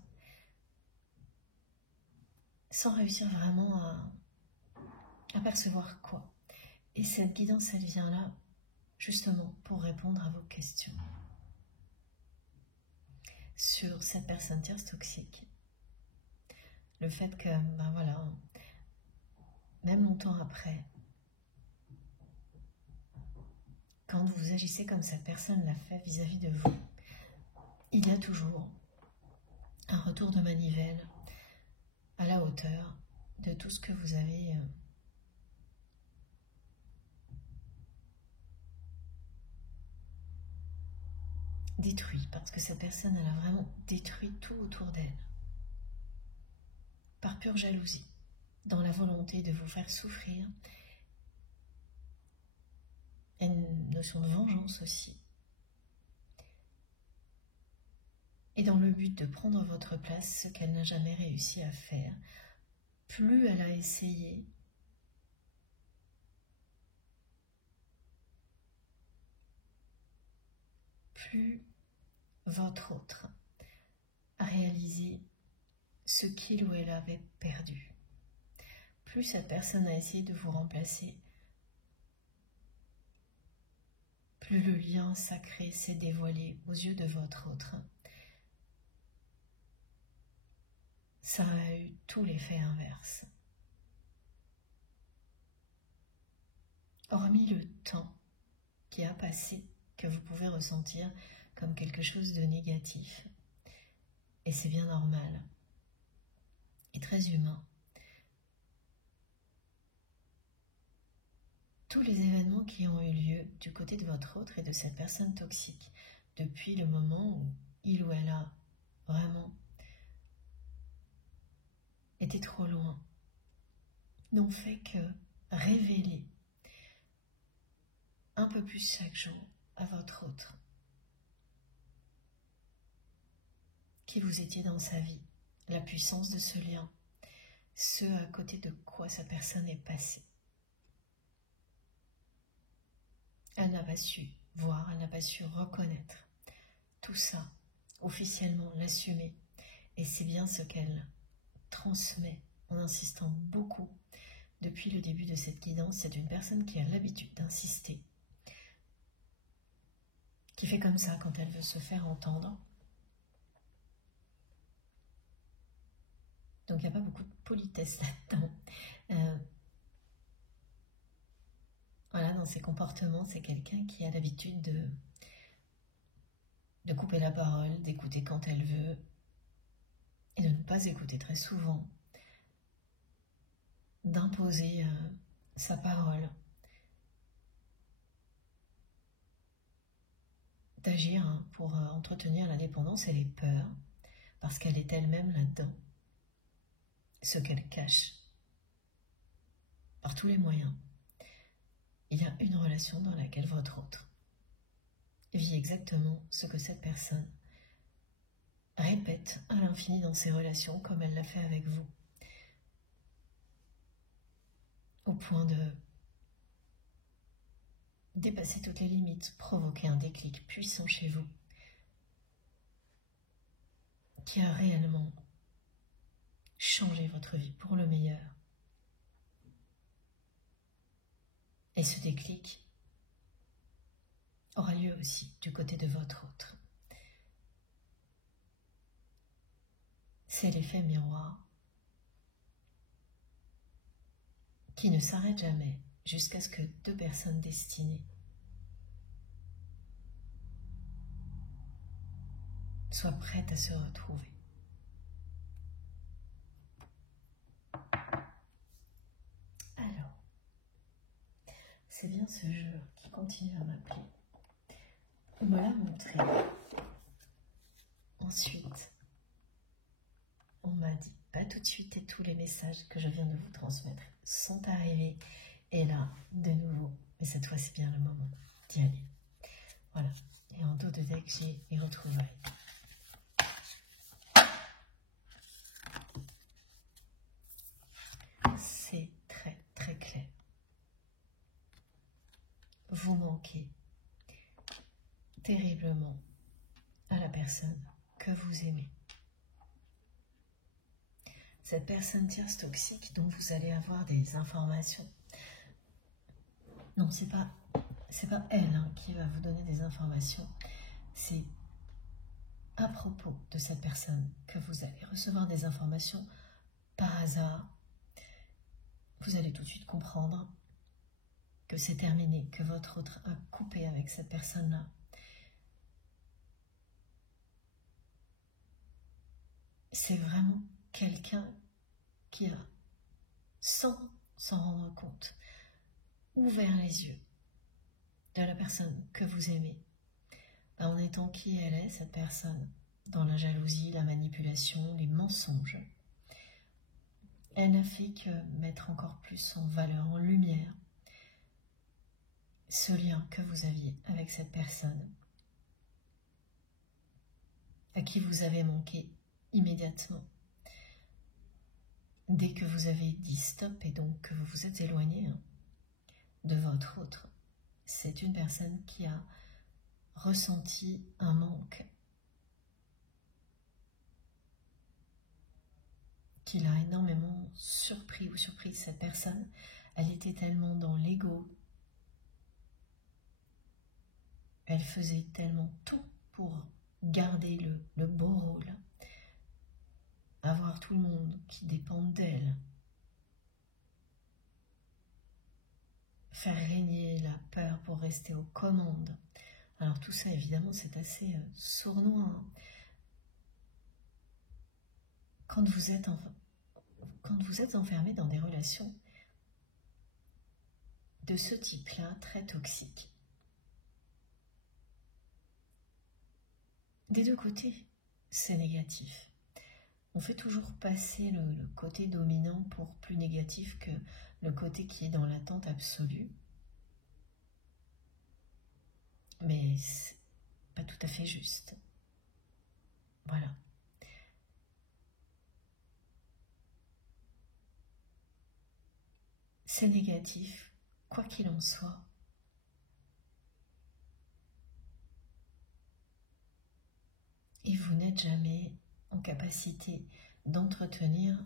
sans réussir vraiment à percevoir quoi. Et cette guidance, elle vient là, justement, pour répondre à vos questions sur cette personne tierce toxique. Le fait que, ben voilà, même longtemps après, quand vous agissez comme cette personne l'a fait vis-à-vis de vous, il y a toujours un retour de manivelle à la hauteur de tout ce que vous avez détruit, parce que cette personne, elle a vraiment détruit tout autour d'elle, par pure jalousie, dans la volonté de vous faire souffrir, et une notion de vengeance aussi, et dans le but de prendre votre place, ce qu'elle n'a jamais réussi à faire. Plus elle a essayé, plus votre autre a réalisé ce qu'il ou elle avait perdu. Plus cette personne a essayé de vous remplacer, plus le lien sacré s'est dévoilé aux yeux de votre autre. Ça a eu tout l'effet inverse. Hormis le temps qui a passé, que vous pouvez ressentir comme quelque chose de négatif. Et c'est bien normal. Et très humain. Tous les événements qui ont eu lieu du côté de votre autre et de cette personne toxique, depuis le moment où il ou elle a vraiment été trop loin, n'ont fait que révéler un peu plus chaque jour à votre autre qui vous étiez dans sa vie, la puissance de ce lien, ce à côté de quoi sa personne est passée. Elle n'a pas su voir, elle n'a pas su reconnaître tout ça, officiellement l'assumer, et c'est bien ce qu'elle transmet en insistant beaucoup depuis le début de cette guidance. C'est une personne qui a l'habitude d'insister, qui fait comme ça quand elle veut se faire entendre. Donc il n'y a pas beaucoup de politesse là-dedans. Voilà, dans ses comportements, c'est quelqu'un qui a l'habitude de couper la parole, d'écouter quand elle veut, et de ne pas écouter très souvent, d'imposer sa parole, d'agir pour entretenir la dépendance et les peurs, parce qu'elle est elle-même là-dedans, ce qu'elle cache, par tous les moyens. Il y a une relation dans laquelle votre autre vit exactement ce que cette personne répète à l'infini dans ses relations, comme elle l'a fait avec vous, au point de dépasser toutes les limites, provoquer un déclic puissant chez vous, qui a réellement changer votre vie pour le meilleur. Et ce déclic aura lieu aussi du côté de votre autre. C'est l'effet miroir qui ne s'arrête jamais jusqu'à ce que deux personnes destinées soient prêtes à se retrouver. Alors, c'est bien ce jeu qui continue à m'appeler. On me l'a montré. Ensuite, on m'a dit pas tout de suite et tous les messages que je viens de vous transmettre sont arrivés. Et là, de nouveau, mais cette fois c'est bien le moment d'y aller. Voilà. Et en dos de deck, j'ai les retrouvailles. C'est très très clair. Vous manquez terriblement à la personne que vous aimez. Cette personne tierce toxique dont vous allez avoir des informations. Non, c'est pas elle qui va vous donner des informations. C'est à propos de cette personne que vous allez recevoir des informations par hasard. Vous allez tout de suite comprendre que c'est terminé, que votre autre a coupé avec cette personne-là. C'est vraiment quelqu'un qui a, sans s'en rendre compte, ouvert les yeux de la personne que vous aimez, en étant qui elle est, cette personne, dans la jalousie, la manipulation, les mensonges. Elle n'a fait que mettre encore plus en valeur, en lumière, ce lien que vous aviez avec cette personne, à qui vous avez manqué immédiatement. Dès que vous avez dit stop et donc que vous vous êtes éloigné de votre autre, c'est une personne qui a ressenti un manque, qui l'a énormément surpris ou surprise. Cette personne, elle était tellement dans l'ego, elle faisait tellement tout pour garder le beau rôle, avoir tout le monde qui dépend d'elle, faire régner la peur pour rester aux commandes. Alors tout ça, évidemment, c'est assez sournois. Quand vous êtes enfermé dans des relations de ce type-là, très toxiques, des deux côtés, c'est négatif. On fait toujours passer le côté dominant pour plus négatif que le côté qui est dans l'attente absolue. Mais c'est pas tout à fait juste. Voilà. C'est négatif, quoi qu'il en soit. Et vous n'êtes jamais en capacité d'entretenir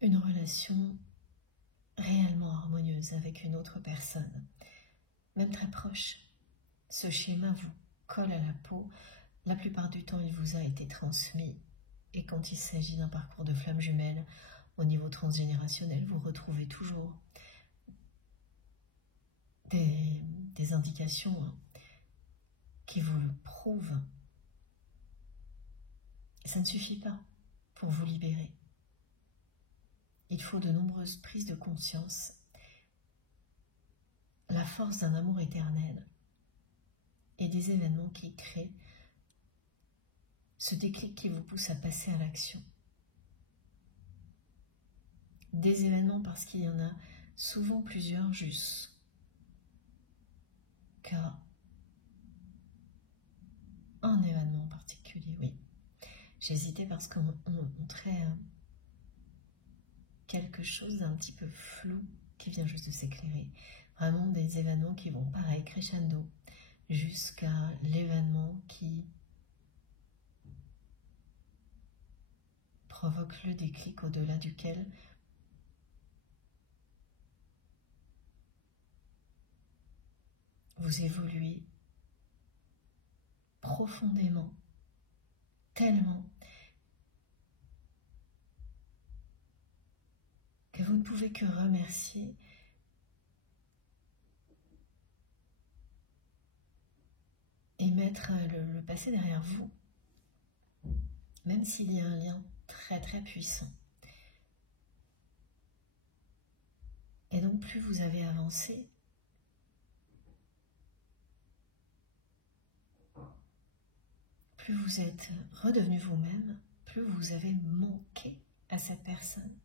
une relation réellement harmonieuse avec une autre personne, même très proche. Ce schéma vous colle à la peau. La plupart du temps, il vous a été transmis. Et quand il s'agit d'un parcours de flamme jumelle au niveau transgénérationnel, vous retrouvez toujours des indications qui vous le prouvent. Ça ne suffit pas pour vous libérer. Il faut de nombreuses prises de conscience, la force d'un amour éternel et des événements qui créent ce déclic qui vous pousse à passer à l'action. Des événements parce qu'il y en a souvent plusieurs jusqu'à un événement particulier, oui. J'hésitais parce qu'on montrait quelque chose d'un petit peu flou qui vient juste de s'éclairer. Vraiment des événements qui vont pareil, crescendo, jusqu'à l'événement qui provoque le déclic au-delà duquel vous évoluez profondément, tellement que vous ne pouvez que remercier et mettre le passé derrière vous, même s'il y a un lien très très puissant. Et donc plus vous avez avancé, plus vous êtes redevenu vous-même, plus vous avez manqué à cette personne.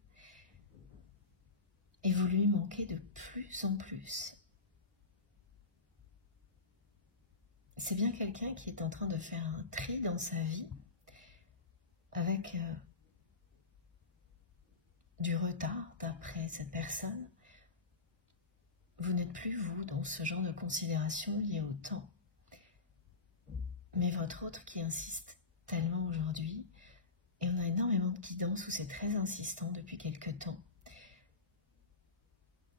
Et vous lui manquez de plus en plus. C'est bien quelqu'un qui est en train de faire un tri dans sa vie avec du retard d'après cette personne. Vous n'êtes plus, vous, dans ce genre de considération liée au temps. Mais votre autre qui insiste tellement aujourd'hui, et on a énormément de guidance où c'est très insistant depuis quelque temps.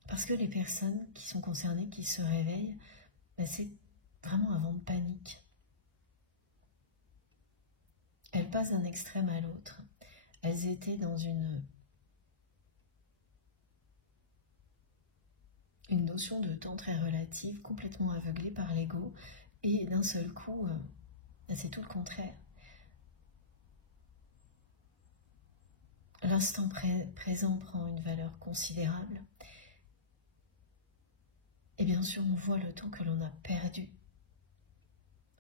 Parce que les personnes qui sont concernées, qui se réveillent, ben c'est vraiment un vent de panique. Elles passent d'un extrême à l'autre. Elles étaient dans une notion de temps très relative, complètement aveuglée par l'ego, et d'un seul coup, c'est tout le contraire. L'instant présent prend une valeur considérable, et bien sûr on voit le temps que l'on a perdu,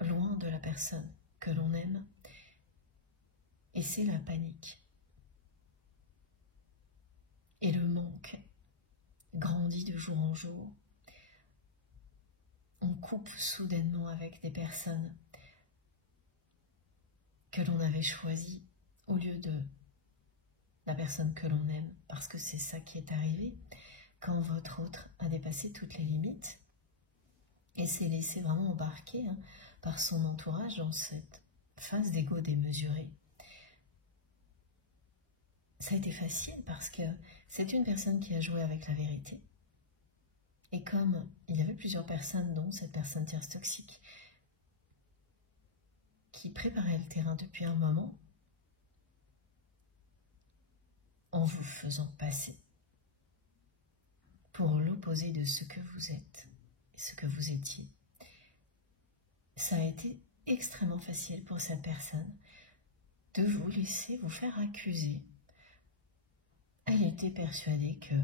loin de la personne que l'on aime, et c'est la panique. Et le manque grandit de jour en jour. On coupe soudainement avec des personnes que l'on avait choisies au lieu de la personne que l'on aime, parce que c'est ça qui est arrivé quand votre autre a dépassé toutes les limites et s'est laissé vraiment embarquer par son entourage dans cette phase d'ego démesuré. Ça a été facile parce que c'est une personne qui a joué avec la vérité. Et comme il y avait plusieurs personnes, dont cette personne tierce toxique, qui préparait le terrain depuis un moment, en vous faisant passer pour l'opposé de ce que vous êtes et ce que vous étiez. Ça a été extrêmement facile pour cette personne de vous laisser vous faire accuser. Elle était persuadée que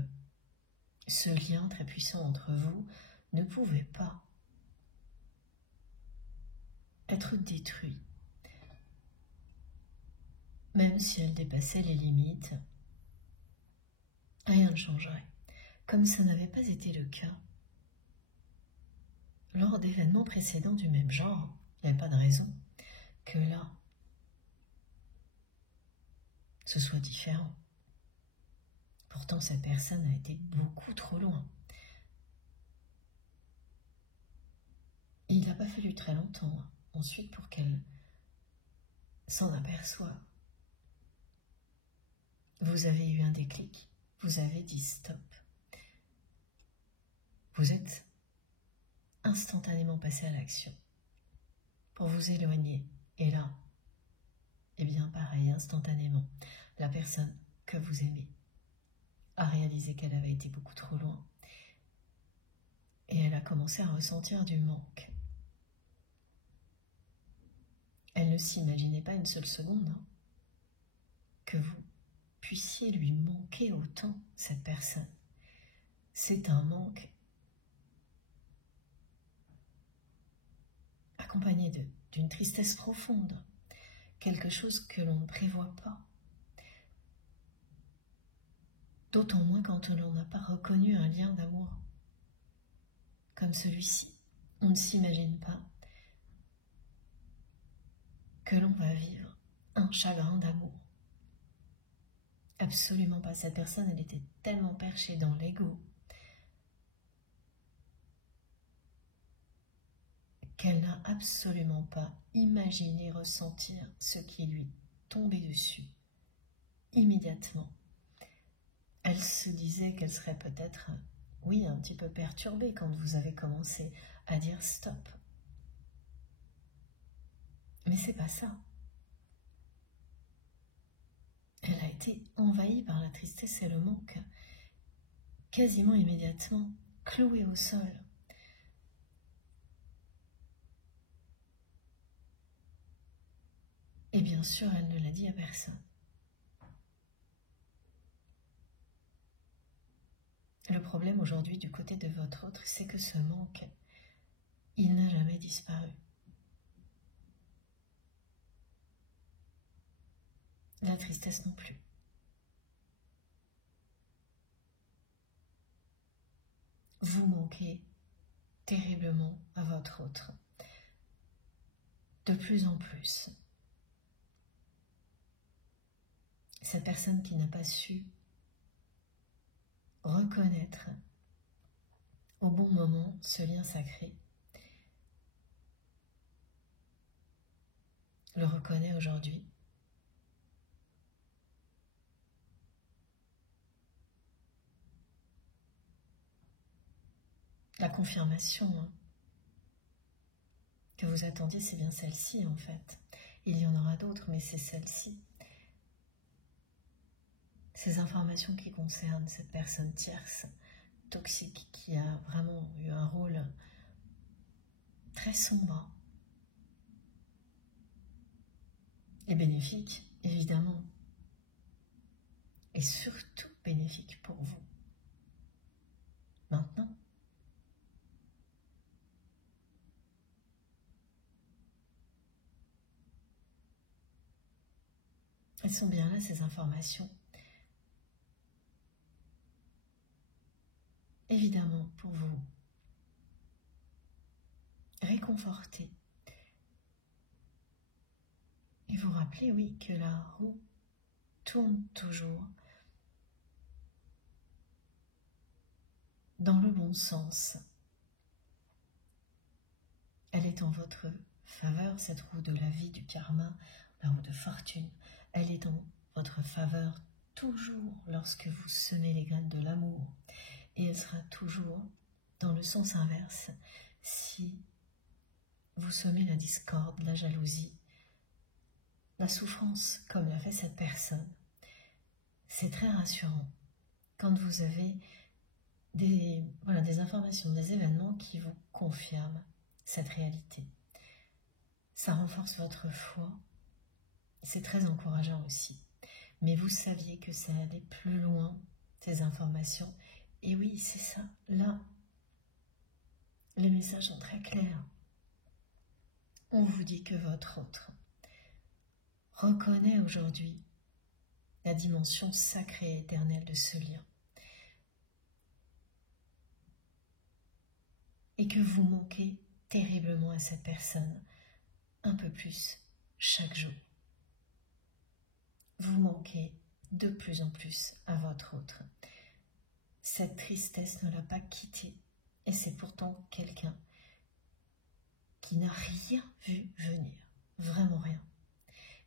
ce lien très puissant entre vous ne pouvait pas être détruit. Même si elle dépassait les limites, rien ne changerait. Comme ça n'avait pas été le cas lors d'événements précédents du même genre, il n'y avait pas de raison que là, ce soit différent. Pourtant, cette personne a été beaucoup trop loin. Il n'a pas fallu très longtemps ensuite pour qu'elle s'en aperçoive. Vous avez eu un déclic, vous avez dit stop. Vous êtes instantanément passé à l'action pour vous éloigner. Et là, eh bien pareil, instantanément, la personne que vous aimez a réalisé qu'elle avait été beaucoup trop loin. Et elle a commencé à ressentir du manque. Elle ne s'imaginait pas une seule seconde que vous puissiez lui manquer autant, cette personne. C'est un manque accompagné d'une tristesse profonde, quelque chose que l'on ne prévoit pas. D'autant moins quand on n'a pas reconnu un lien d'amour comme celui-ci. On ne s'imagine pas que l'on va vivre un chagrin d'amour. Absolument pas. Cette personne, elle était tellement perchée dans l'ego qu'elle n'a absolument pas imaginé ressentir ce qui lui tombait dessus immédiatement. Elle se disait qu'elle serait peut-être, oui, un petit peu perturbée quand vous avez commencé à dire stop. Mais c'est pas ça. Elle a été envahie par la tristesse et le manque, quasiment immédiatement, clouée au sol. Et bien sûr, elle ne l'a dit à personne. Le problème aujourd'hui du côté de votre autre, c'est que ce manque, il n'a jamais disparu. La tristesse non plus. Vous manquez terriblement à votre autre. De plus en plus. Cette personne qui n'a pas su reconnaître au bon moment ce lien sacré, le reconnaît aujourd'hui. La confirmation que vous attendiez, c'est bien celle-ci en fait. Il y en aura d'autres, mais c'est celle-ci. Ces informations qui concernent cette personne tierce, toxique, qui a vraiment eu un rôle très sombre et bénéfique, évidemment, et surtout bénéfique pour vous. Maintenant, elles sont bien là, ces informations. Évidemment, pour vous réconforter et vous rappeler, oui, que la roue tourne toujours dans le bon sens. Elle est en votre faveur, cette roue de la vie, du karma, la roue de fortune. Elle est en votre faveur toujours lorsque vous semez les graines de l'amour. Et elle sera toujours dans le sens inverse si vous semez la discorde, la jalousie, la souffrance, comme l'a fait cette personne. C'est très rassurant quand vous avez des informations, des événements qui vous confirment cette réalité. Ça renforce votre foi, c'est très encourageant aussi. Mais vous saviez que ça allait plus loin, ces informations. Et oui, c'est ça, là, les messages sont très clairs. On vous dit que votre autre reconnaît aujourd'hui la dimension sacrée et éternelle de ce lien. Et que vous manquez terriblement à cette personne, un peu plus chaque jour. Vous manquez de plus en plus à votre autre. Cette tristesse ne l'a pas quitté, et c'est pourtant quelqu'un qui n'a rien vu venir, vraiment rien,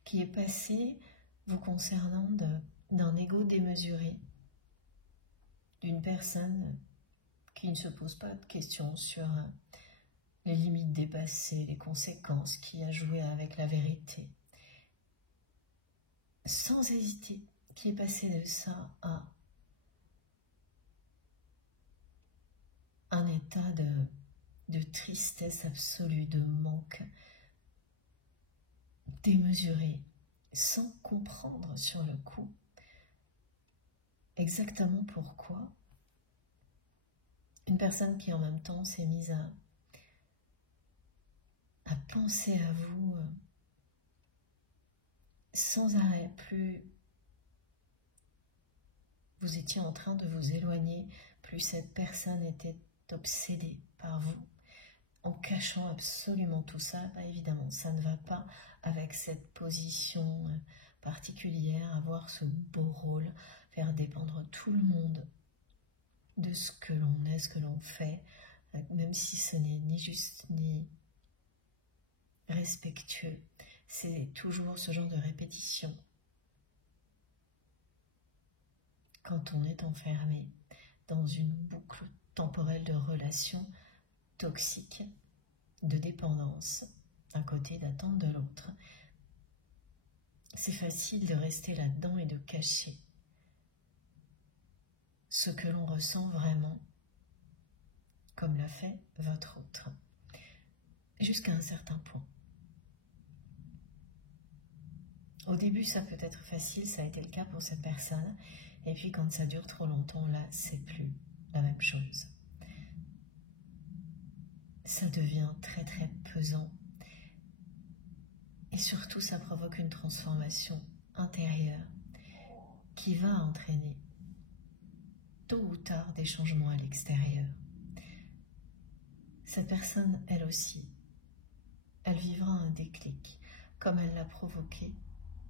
qui est passé, vous concernant, d'un ego démesuré, d'une personne qui ne se pose pas de questions sur les limites dépassées, les conséquences, qui a joué avec la vérité, sans hésiter, qui est passé de ça à un état de tristesse absolue, de manque démesuré, sans comprendre sur le coup exactement pourquoi. Une personne qui en même temps s'est mise à penser à vous sans arrêt, plus vous étiez en train de vous éloigner, plus cette personne était obsédée par vous, en cachant absolument tout ça. Bah, évidemment, ça ne va pas avec cette position particulière, avoir ce beau rôle, faire dépendre tout le monde de ce que l'on est, ce que l'on fait, même si ce n'est ni juste ni respectueux. C'est toujours ce genre de répétition quand on est enfermé dans une boucle temporelle de relations toxiques, de dépendance d'un côté, d'attente de l'autre. C'est facile de rester là-dedans et de cacher ce que l'on ressent vraiment, comme l'a fait votre autre, jusqu'à un certain point. Au début, ça peut être facile, ça a été le cas pour cette personne, et puis quand ça dure trop longtemps, là, c'est plus la même chose. Ça devient très très pesant, et surtout ça provoque une transformation intérieure qui va entraîner tôt ou tard des changements à l'extérieur. Cette personne, elle aussi, elle vivra un déclic, comme elle l'a provoqué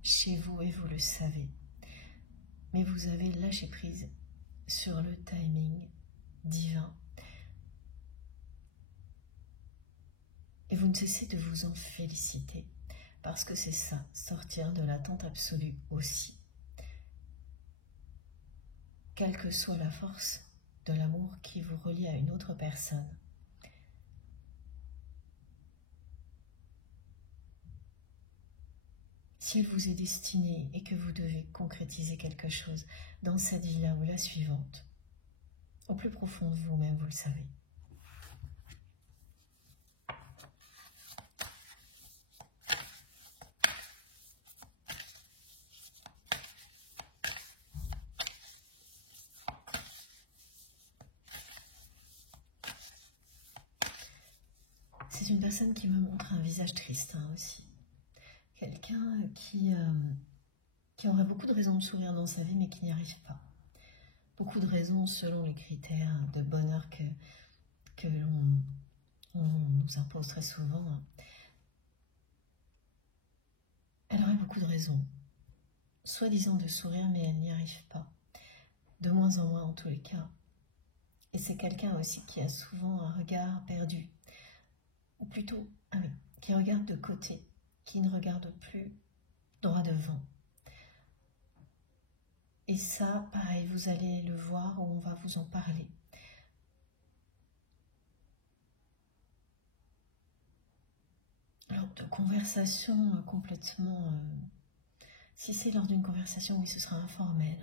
chez vous et vous le savez. Mais vous avez lâché prise sur le timing divin. Et vous ne cessez de vous en féliciter, parce que c'est ça, sortir de l'attente absolue aussi. Quelle que soit la force de l'amour qui vous relie à une autre personne, s'il vous est destiné et que vous devez concrétiser quelque chose dans cette vie-là ou la suivante, au plus profond de vous-même, vous le savez. C'est une personne qui me montre un visage triste aussi. Quelqu'un qui aurait beaucoup de raisons de sourire dans sa vie, mais qui n'y arrive pas. Beaucoup de raisons selon les critères de bonheur que l'on nous impose très souvent. Elle aurait beaucoup de raisons, soi-disant de sourire, mais elle n'y arrive pas. De moins en moins en tous les cas. Et c'est quelqu'un aussi qui a souvent un regard perdu. Ou plutôt, qui regarde de côté, qui ne regarde plus droit devant. Et ça, pareil, vous allez le voir ou on va vous en parler. Lors de conversations complètement... si c'est lors d'une conversation, oui, ce sera informel.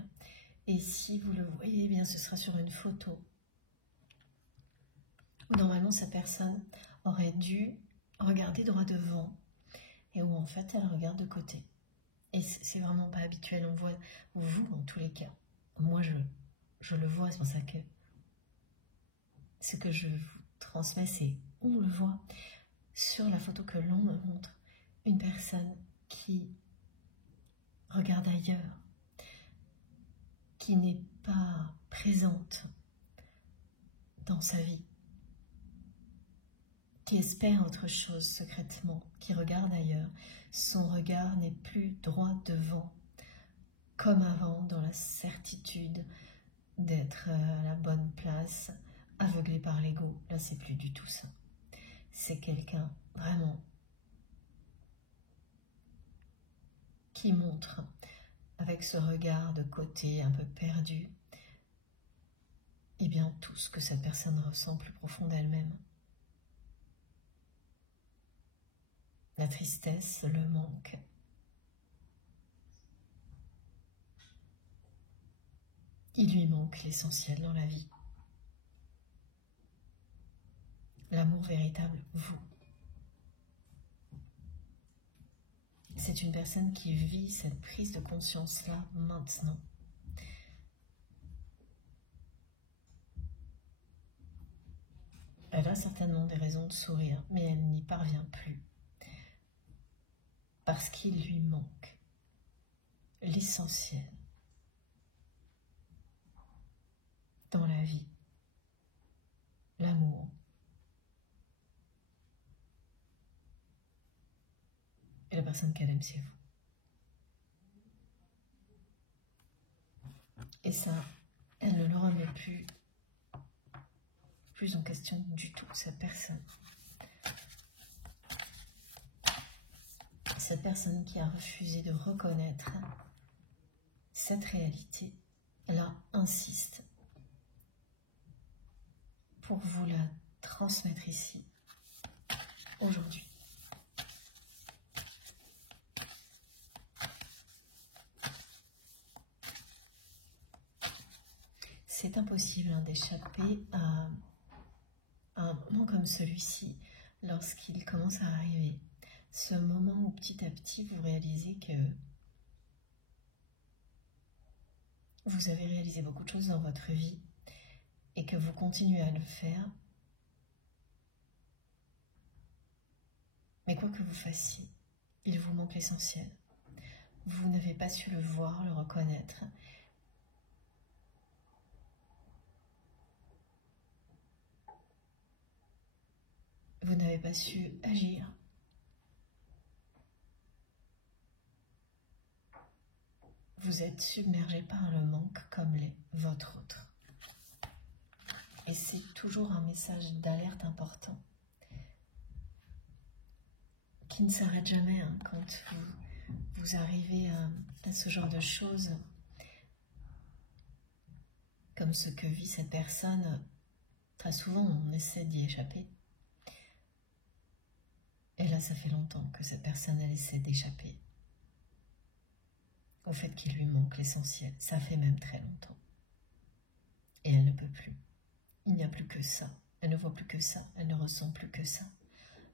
Et si vous le voyez, eh bien, ce sera sur une photo. Normalement, cette personne aurait dû regarder droit devant et où en fait, elle regarde de côté. Et c'est vraiment pas habituel, on voit, vous en tous les cas. Moi, je le vois, c'est pour ça que ce que je vous transmets, c'est on le voit sur la photo que l'on me montre, une personne qui regarde ailleurs, qui n'est pas présente dans sa vie, qui espère autre chose secrètement, qui regarde ailleurs. Son regard n'est plus droit devant, comme avant, dans la certitude d'être à la bonne place, aveuglé par l'ego. Là, c'est plus du tout ça. C'est quelqu'un, vraiment, qui montre, avec ce regard de côté, un peu perdu, eh bien, tout ce que cette personne ressent plus profond d'elle-même. La tristesse, le manque. Il lui manque l'essentiel dans la vie. L'amour véritable, vous. C'est une personne qui vit cette prise de conscience-là maintenant. Elle a certainement des raisons de sourire, mais elle n'y parvient plus. Parce qu'il lui manque l'essentiel dans la vie, l'amour. Et la personne qu'elle aime, c'est vous. Et ça, elle ne le remet plus en question du tout, cette personne. Cette personne qui a refusé de reconnaître cette réalité l'a insiste pour vous la transmettre ici, aujourd'hui. C'est impossible d'échapper à un moment comme celui-ci lorsqu'il commence à arriver. Ce moment où petit à petit vous réalisez que vous avez réalisé beaucoup de choses dans votre vie et que vous continuez à le faire. Mais quoi que vous fassiez, il vous manque l'essentiel. Vous n'avez pas su le voir, le reconnaître. Vous n'avez pas su agir. Vous êtes submergé par le manque comme l'est votre autre. Et c'est toujours un message d'alerte important qui ne s'arrête jamais quand vous arrivez à ce genre de choses, comme ce que vit cette personne. Très souvent, on essaie d'y échapper. Et là, ça fait longtemps que cette personne, elle essaie d'échapper au fait qu'il lui manque l'essentiel. Ça fait même très longtemps. Et elle ne peut plus. Il n'y a plus que ça. Elle ne voit plus que ça. Elle ne ressent plus que ça.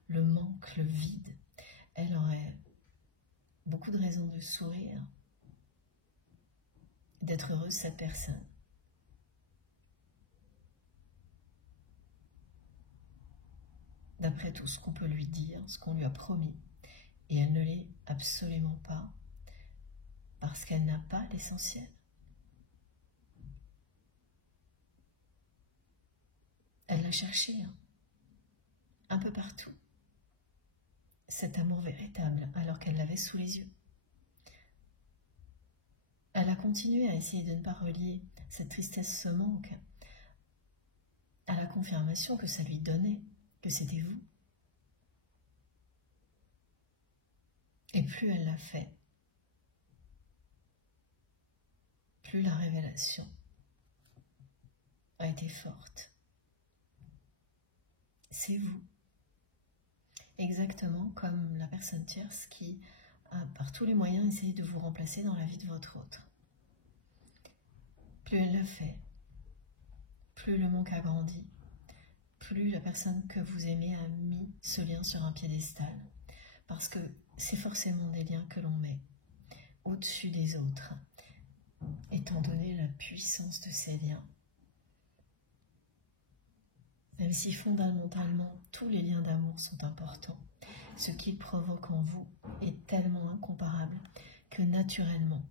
Le manque, le vide. Elle aurait beaucoup de raisons de sourire, d'être heureuse, cette personne. D'après tout ce qu'on peut lui dire, ce qu'on lui a promis. Et elle ne l'est absolument pas, parce qu'elle n'a pas l'essentiel. Elle l'a cherché, un peu partout, cet amour véritable, alors qu'elle l'avait sous les yeux. Elle a continué à essayer de ne pas relier cette tristesse, ce manque, à la confirmation que ça lui donnait, que c'était vous. Et plus elle l'a fait, plus la révélation a été forte. C'est vous. Exactement comme la personne tierce qui a par tous les moyens essayé de vous remplacer dans la vie de votre autre. Plus elle l'a fait, plus le manque a grandi, plus la personne que vous aimez a mis ce lien sur un piédestal. Parce que c'est forcément des liens que l'on met au-dessus des autres, étant donné la puissance de ces liens. Même si fondamentalement tous les liens d'amour sont importants, ce qu'ils provoquent en vous est tellement incomparable que naturellement,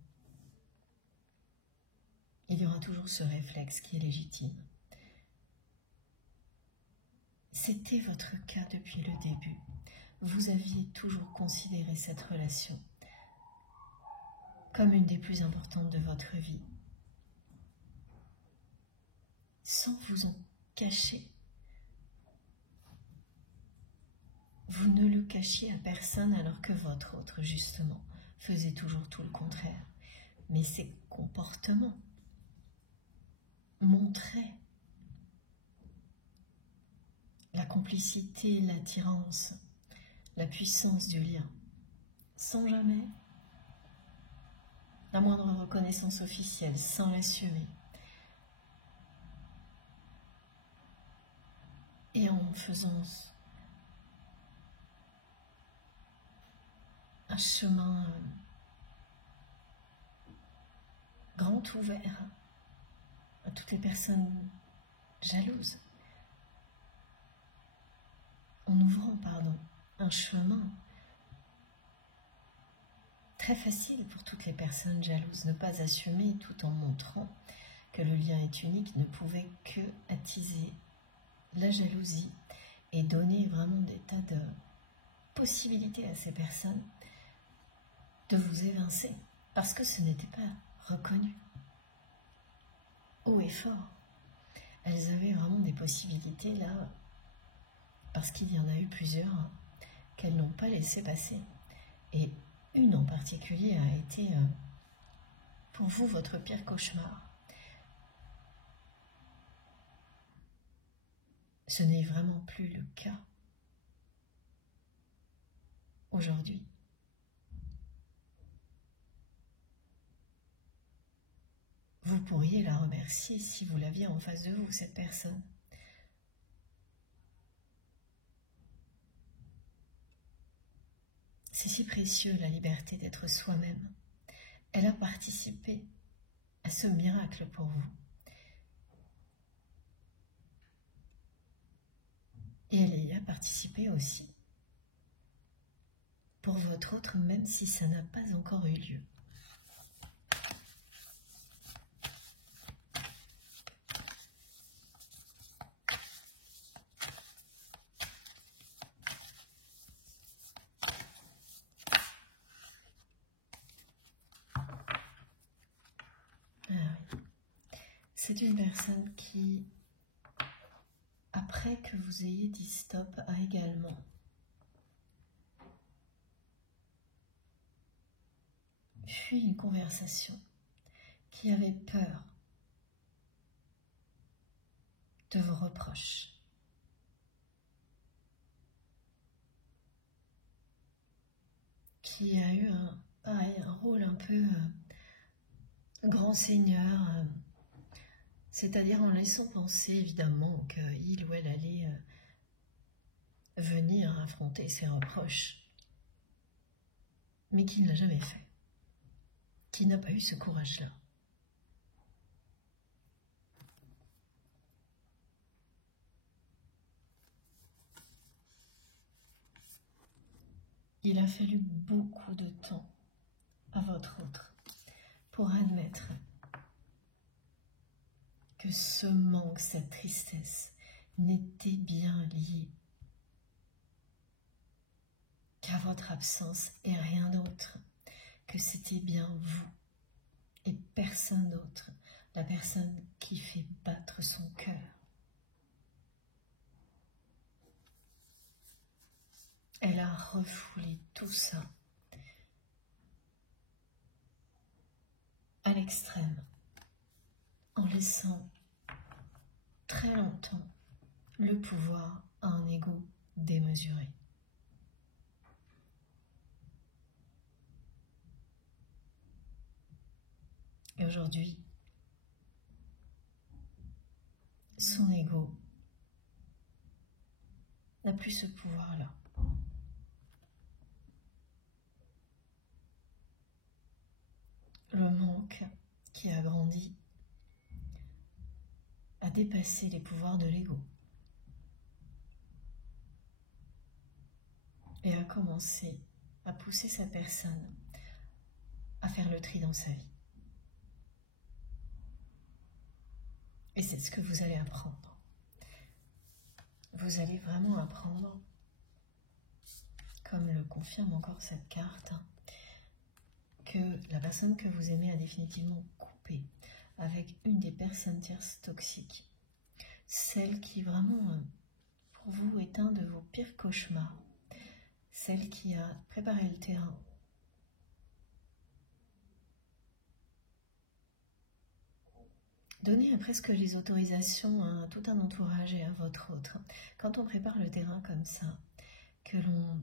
il y aura toujours ce réflexe qui est légitime. C'était votre cas depuis le début. Vous aviez toujours considéré cette relation comme une des plus importantes de votre vie, sans vous en cacher. Vous ne le cachiez à personne alors que votre autre, justement, faisait toujours tout le contraire. Mais ses comportements montraient la complicité, l'attirance, la puissance du lien, sans jamais la moindre reconnaissance officielle, sans l'assumer. Et en faisant un chemin grand ouvert à toutes les personnes jalouses, en ouvrant, un chemin très facile pour toutes les personnes jalouses. Ne pas assumer tout en montrant que le lien est unique ne pouvait que attiser la jalousie et donner vraiment des tas de possibilités à ces personnes de vous évincer, parce que ce n'était pas reconnu. Haut et fort, elles avaient vraiment des possibilités là, parce qu'il y en a eu plusieurs qu'elles n'ont pas laissé passer. Et une en particulier a été pour vous votre pire cauchemar. Ce n'est vraiment plus le cas aujourd'hui. Vous pourriez la remercier si vous l'aviez en face de vous, cette personne. C'est si précieux, la liberté d'être soi-même. Elle a participé à ce miracle pour vous. Et elle y a participé aussi pour votre autre, même si ça n'a pas encore eu lieu. C'est une personne qui, après que vous ayez dit stop, a également fui une conversation, qui avait peur de vos reproches. Qui a eu un rôle un peu grand seigneur, c'est-à-dire en laissant penser évidemment qu'il ou elle allait venir affronter ses reproches, mais qui ne l'a jamais fait, qui n'a pas eu ce courage-là. Il a fallu beaucoup de temps à votre autre pour admettre que ce manque, cette tristesse n'était bien lié qu'à votre absence et rien d'autre, que c'était bien vous et personne d'autre, la personne qui fait battre son cœur. Elle a refoulé tout ça à l'extrême, en laissant très longtemps le pouvoir à un ego démesuré. Et aujourd'hui, son ego n'a plus ce pouvoir-là. Le manque qui a grandi a dépassé les pouvoirs de l'ego et a commencé à pousser sa personne à faire le tri dans sa vie. Et c'est ce que vous allez apprendre. Vous allez vraiment apprendre, comme le confirme encore cette carte, que la personne que vous aimez a définitivement coupé avec une des personnes tierces toxiques. Celle qui vraiment, pour vous, est un de vos pires cauchemars. Celle qui a préparé le terrain. Donnez presque les autorisations à tout un entourage et à votre autre. Quand on prépare le terrain comme ça, que l'on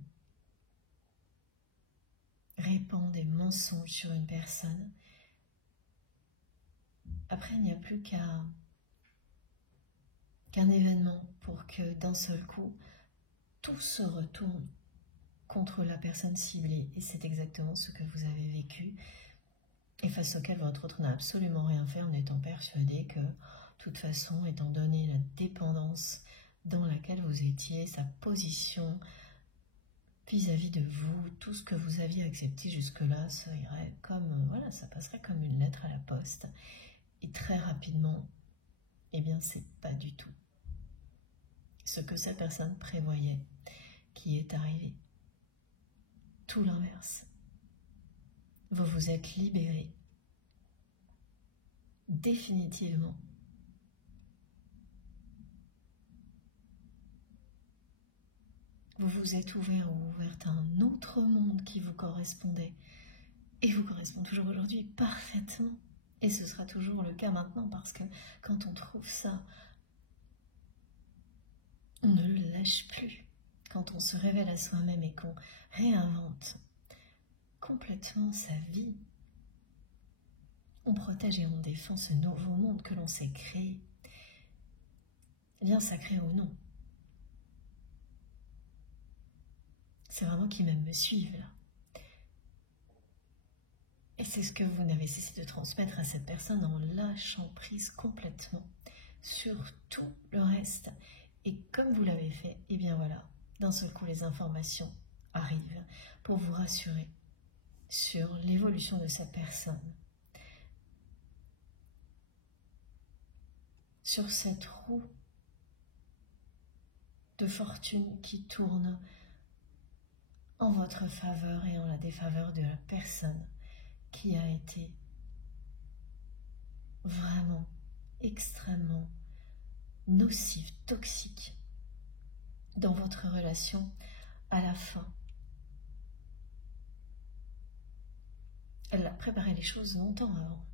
répand des mensonges sur une personne, après il n'y a plus qu'un événement pour que d'un seul coup, tout se retourne contre la personne ciblée. Et c'est exactement ce que vous avez vécu et face auquel votre autre n'a absolument rien fait en étant persuadé que, de toute façon, étant donné la dépendance dans laquelle vous étiez, sa position vis-à-vis de vous, tout ce que vous aviez accepté jusque-là, ça irait comme, voilà, ça passerait comme une lettre à la poste. Et très rapidement, eh bien, c'est pas du tout ce que cette personne prévoyait qui est arrivé. Tout l'inverse. Vous vous êtes libéré définitivement. Vous vous êtes ouvert ou ouverte à un autre monde qui vous correspondait et vous correspond toujours aujourd'hui parfaitement. Et ce sera toujours le cas maintenant parce que quand on trouve ça on ne le lâche plus. Quand on se révèle à soi-même et qu'on réinvente complètement sa vie, on protège et on défend ce nouveau monde que l'on s'est créé, bien sacré ou non. C'est vraiment qui même me suivent là. Et c'est ce que vous n'avez cessé de transmettre à cette personne en lâchant prise complètement sur tout le reste. Et comme vous l'avez fait, et bien voilà, d'un seul coup les informations arrivent pour vous rassurer sur l'évolution de cette personne, sur cette roue de fortune qui tourne en votre faveur et en la défaveur de la personne qui a été vraiment extrêmement nocive, toxique dans votre relation à la fin. Elle a préparé les choses longtemps avant.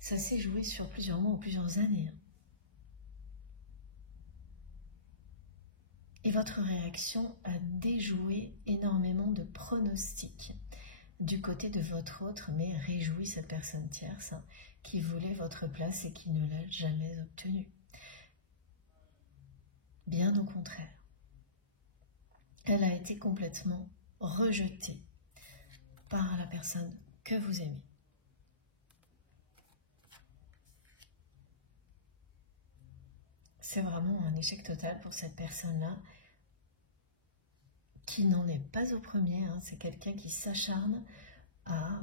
Ça s'est joué sur plusieurs mois ou plusieurs années. Et votre réaction a déjoué énormément de pronostics du côté de votre autre, mais réjouit cette personne tierce qui voulait votre place et qui ne l'a jamais obtenue. Bien au contraire. Elle a été complètement rejetée par la personne que vous aimez. C'est vraiment un échec total pour cette personne-là, qui n'en est pas au premier. C'est quelqu'un qui s'acharne à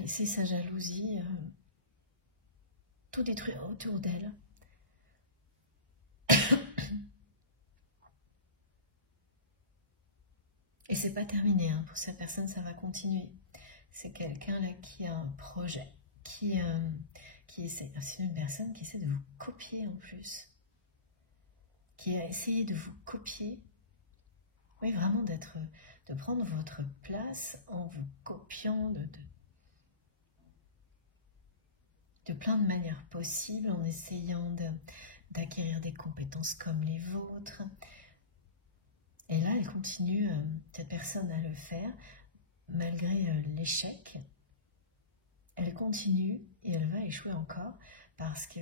laisser sa jalousie tout détruire autour d'elle. Et c'est pas terminé, pour cette personne, ça va continuer. C'est quelqu'un là qui a un projet, qui essaie. C'est une personne qui essaie de vous copier en plus, qui a essayé de vous copier. Oui, vraiment de prendre votre place en vous copiant de plein de manières possibles, en essayant d'acquérir des compétences comme les vôtres. Et là, elle continue, cette personne, à le faire, malgré l'échec. Elle continue et elle va échouer encore parce que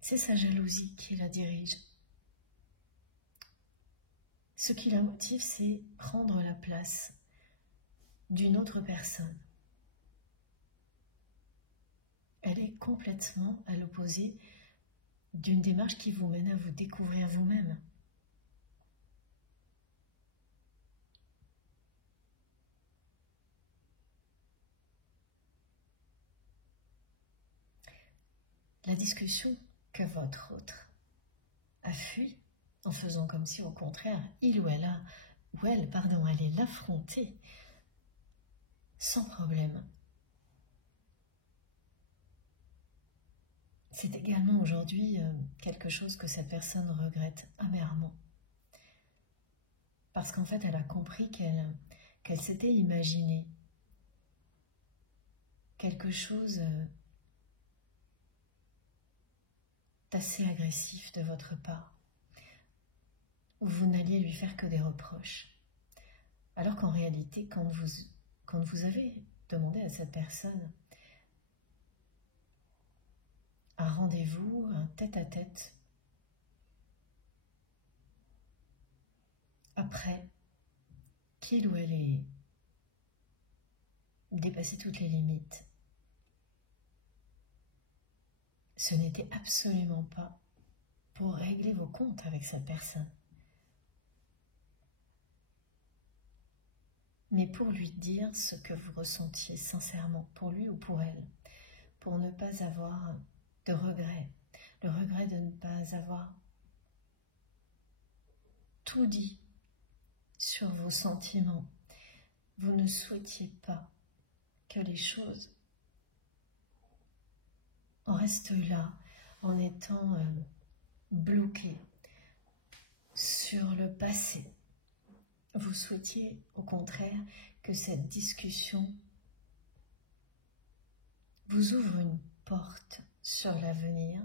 c'est sa jalousie qui la dirige. Ce qui la motive, c'est prendre la place d'une autre personne. Elle est complètement à l'opposé d'une démarche qui vous mène à vous découvrir vous-même. La discussion que votre autre a fui en faisant comme si au contraire, il ou elle allait l'affronter sans problème. C'est également aujourd'hui quelque chose que cette personne regrette amèrement. Parce qu'en fait, elle a compris qu'elle s'était imaginé quelque chose d'assez agressif de votre part, où vous n'alliez lui faire que des reproches. Alors qu'en réalité, quand vous avez demandé à cette personne un rendez-vous, un tête-à-tête, après qu'il ou elle ait dépassé toutes les limites, ce n'était absolument pas pour régler vos comptes avec cette personne, mais pour lui dire ce que vous ressentiez sincèrement, pour lui ou pour elle, pour ne pas avoir de regret, le regret de ne pas avoir tout dit sur vos sentiments. Vous ne souhaitiez pas que les choses en restent là, en étant bloquées sur le passé. Vous souhaitiez au contraire que cette discussion vous ouvre une porte sur l'avenir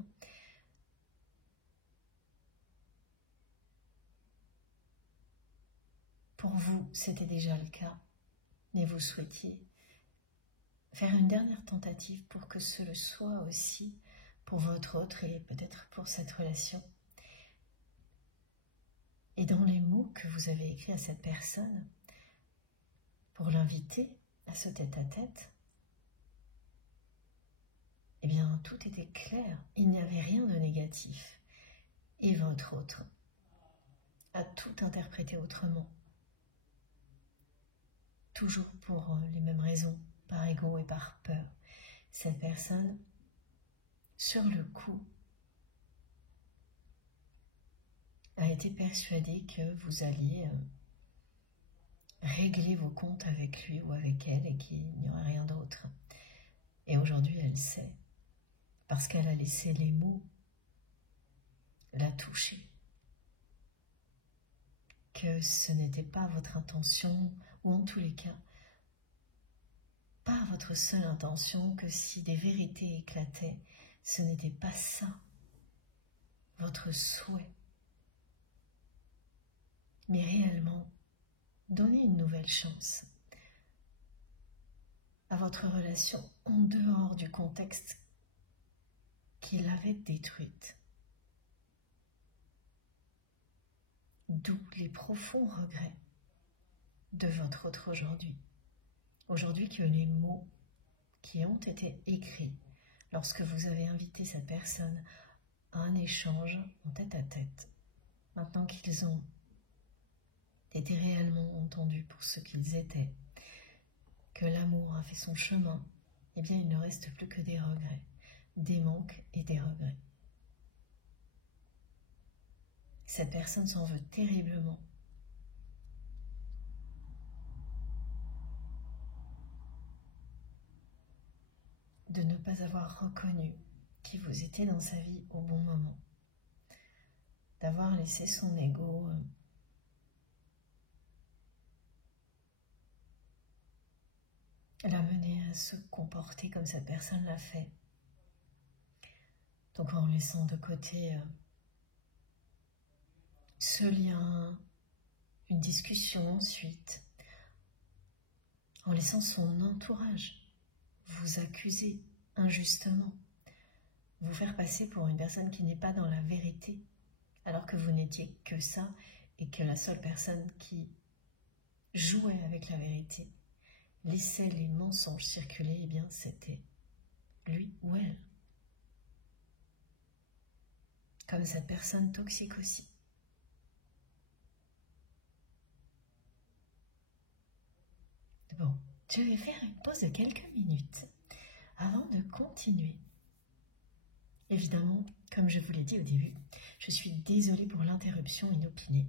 vous, c'était déjà le cas, mais vous souhaitiez faire une dernière tentative pour que ce le soit aussi pour votre autre et peut-être pour cette relation. Et dans les mots que vous avez écrits à cette personne, pour l'inviter à ce tête-à-tête, eh bien, tout était clair, il n'y avait rien de négatif. Et votre autre a tout interprété autrement. Toujours pour les mêmes raisons, par ego et par peur. Cette personne, sur le coup, a été persuadée que vous alliez régler vos comptes avec lui ou avec elle et qu'il n'y aurait rien d'autre. Et aujourd'hui, elle sait, parce qu'elle a laissé les mots la toucher, que ce n'était pas votre intention, ou en tous les cas, pas votre seule intention, que si des vérités éclataient, ce n'était pas ça, votre souhait, mais réellement, donner une nouvelle chance à votre relation en dehors du contexte qui l'avait détruite. D'où les profonds regrets de votre autre aujourd'hui. Aujourd'hui que les mots qui ont été écrits lorsque vous avez invité cette personne à un échange en tête-à-tête, maintenant qu'ils ont été réellement entendus pour ce qu'ils étaient, que l'amour a fait son chemin, eh bien il ne reste plus que des regrets, des manques et des regrets. Cette personne s'en veut terriblement. De ne pas avoir reconnu qui vous étiez dans sa vie au bon moment. D'avoir laissé son ego la mener à se comporter comme cette personne l'a fait. Donc en laissant de côté ce lien, une discussion ensuite, en laissant son entourage vous accuser injustement, vous faire passer pour une personne qui n'est pas dans la vérité, alors que vous n'étiez que ça et que la seule personne qui jouait avec la vérité, laissait les mensonges circuler, eh bien c'était lui ou elle. Comme cette personne toxique aussi. Bon, je vais faire une pause de quelques minutes avant de continuer. Évidemment, comme je vous l'ai dit au début, je suis désolée pour l'interruption inopinée.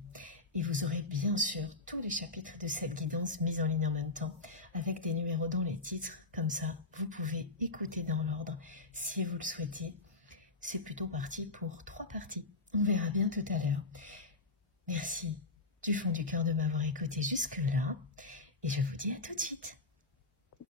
Et vous aurez bien sûr tous les chapitres de cette guidance mis en ligne en même temps, avec des numéros dans les titres. Comme ça, vous pouvez écouter dans l'ordre si vous le souhaitez. C'est plutôt parti pour 3 parties. On verra bien tout à l'heure. Merci du fond du cœur de m'avoir écouté jusque-là. Et je vous dis à tout de suite.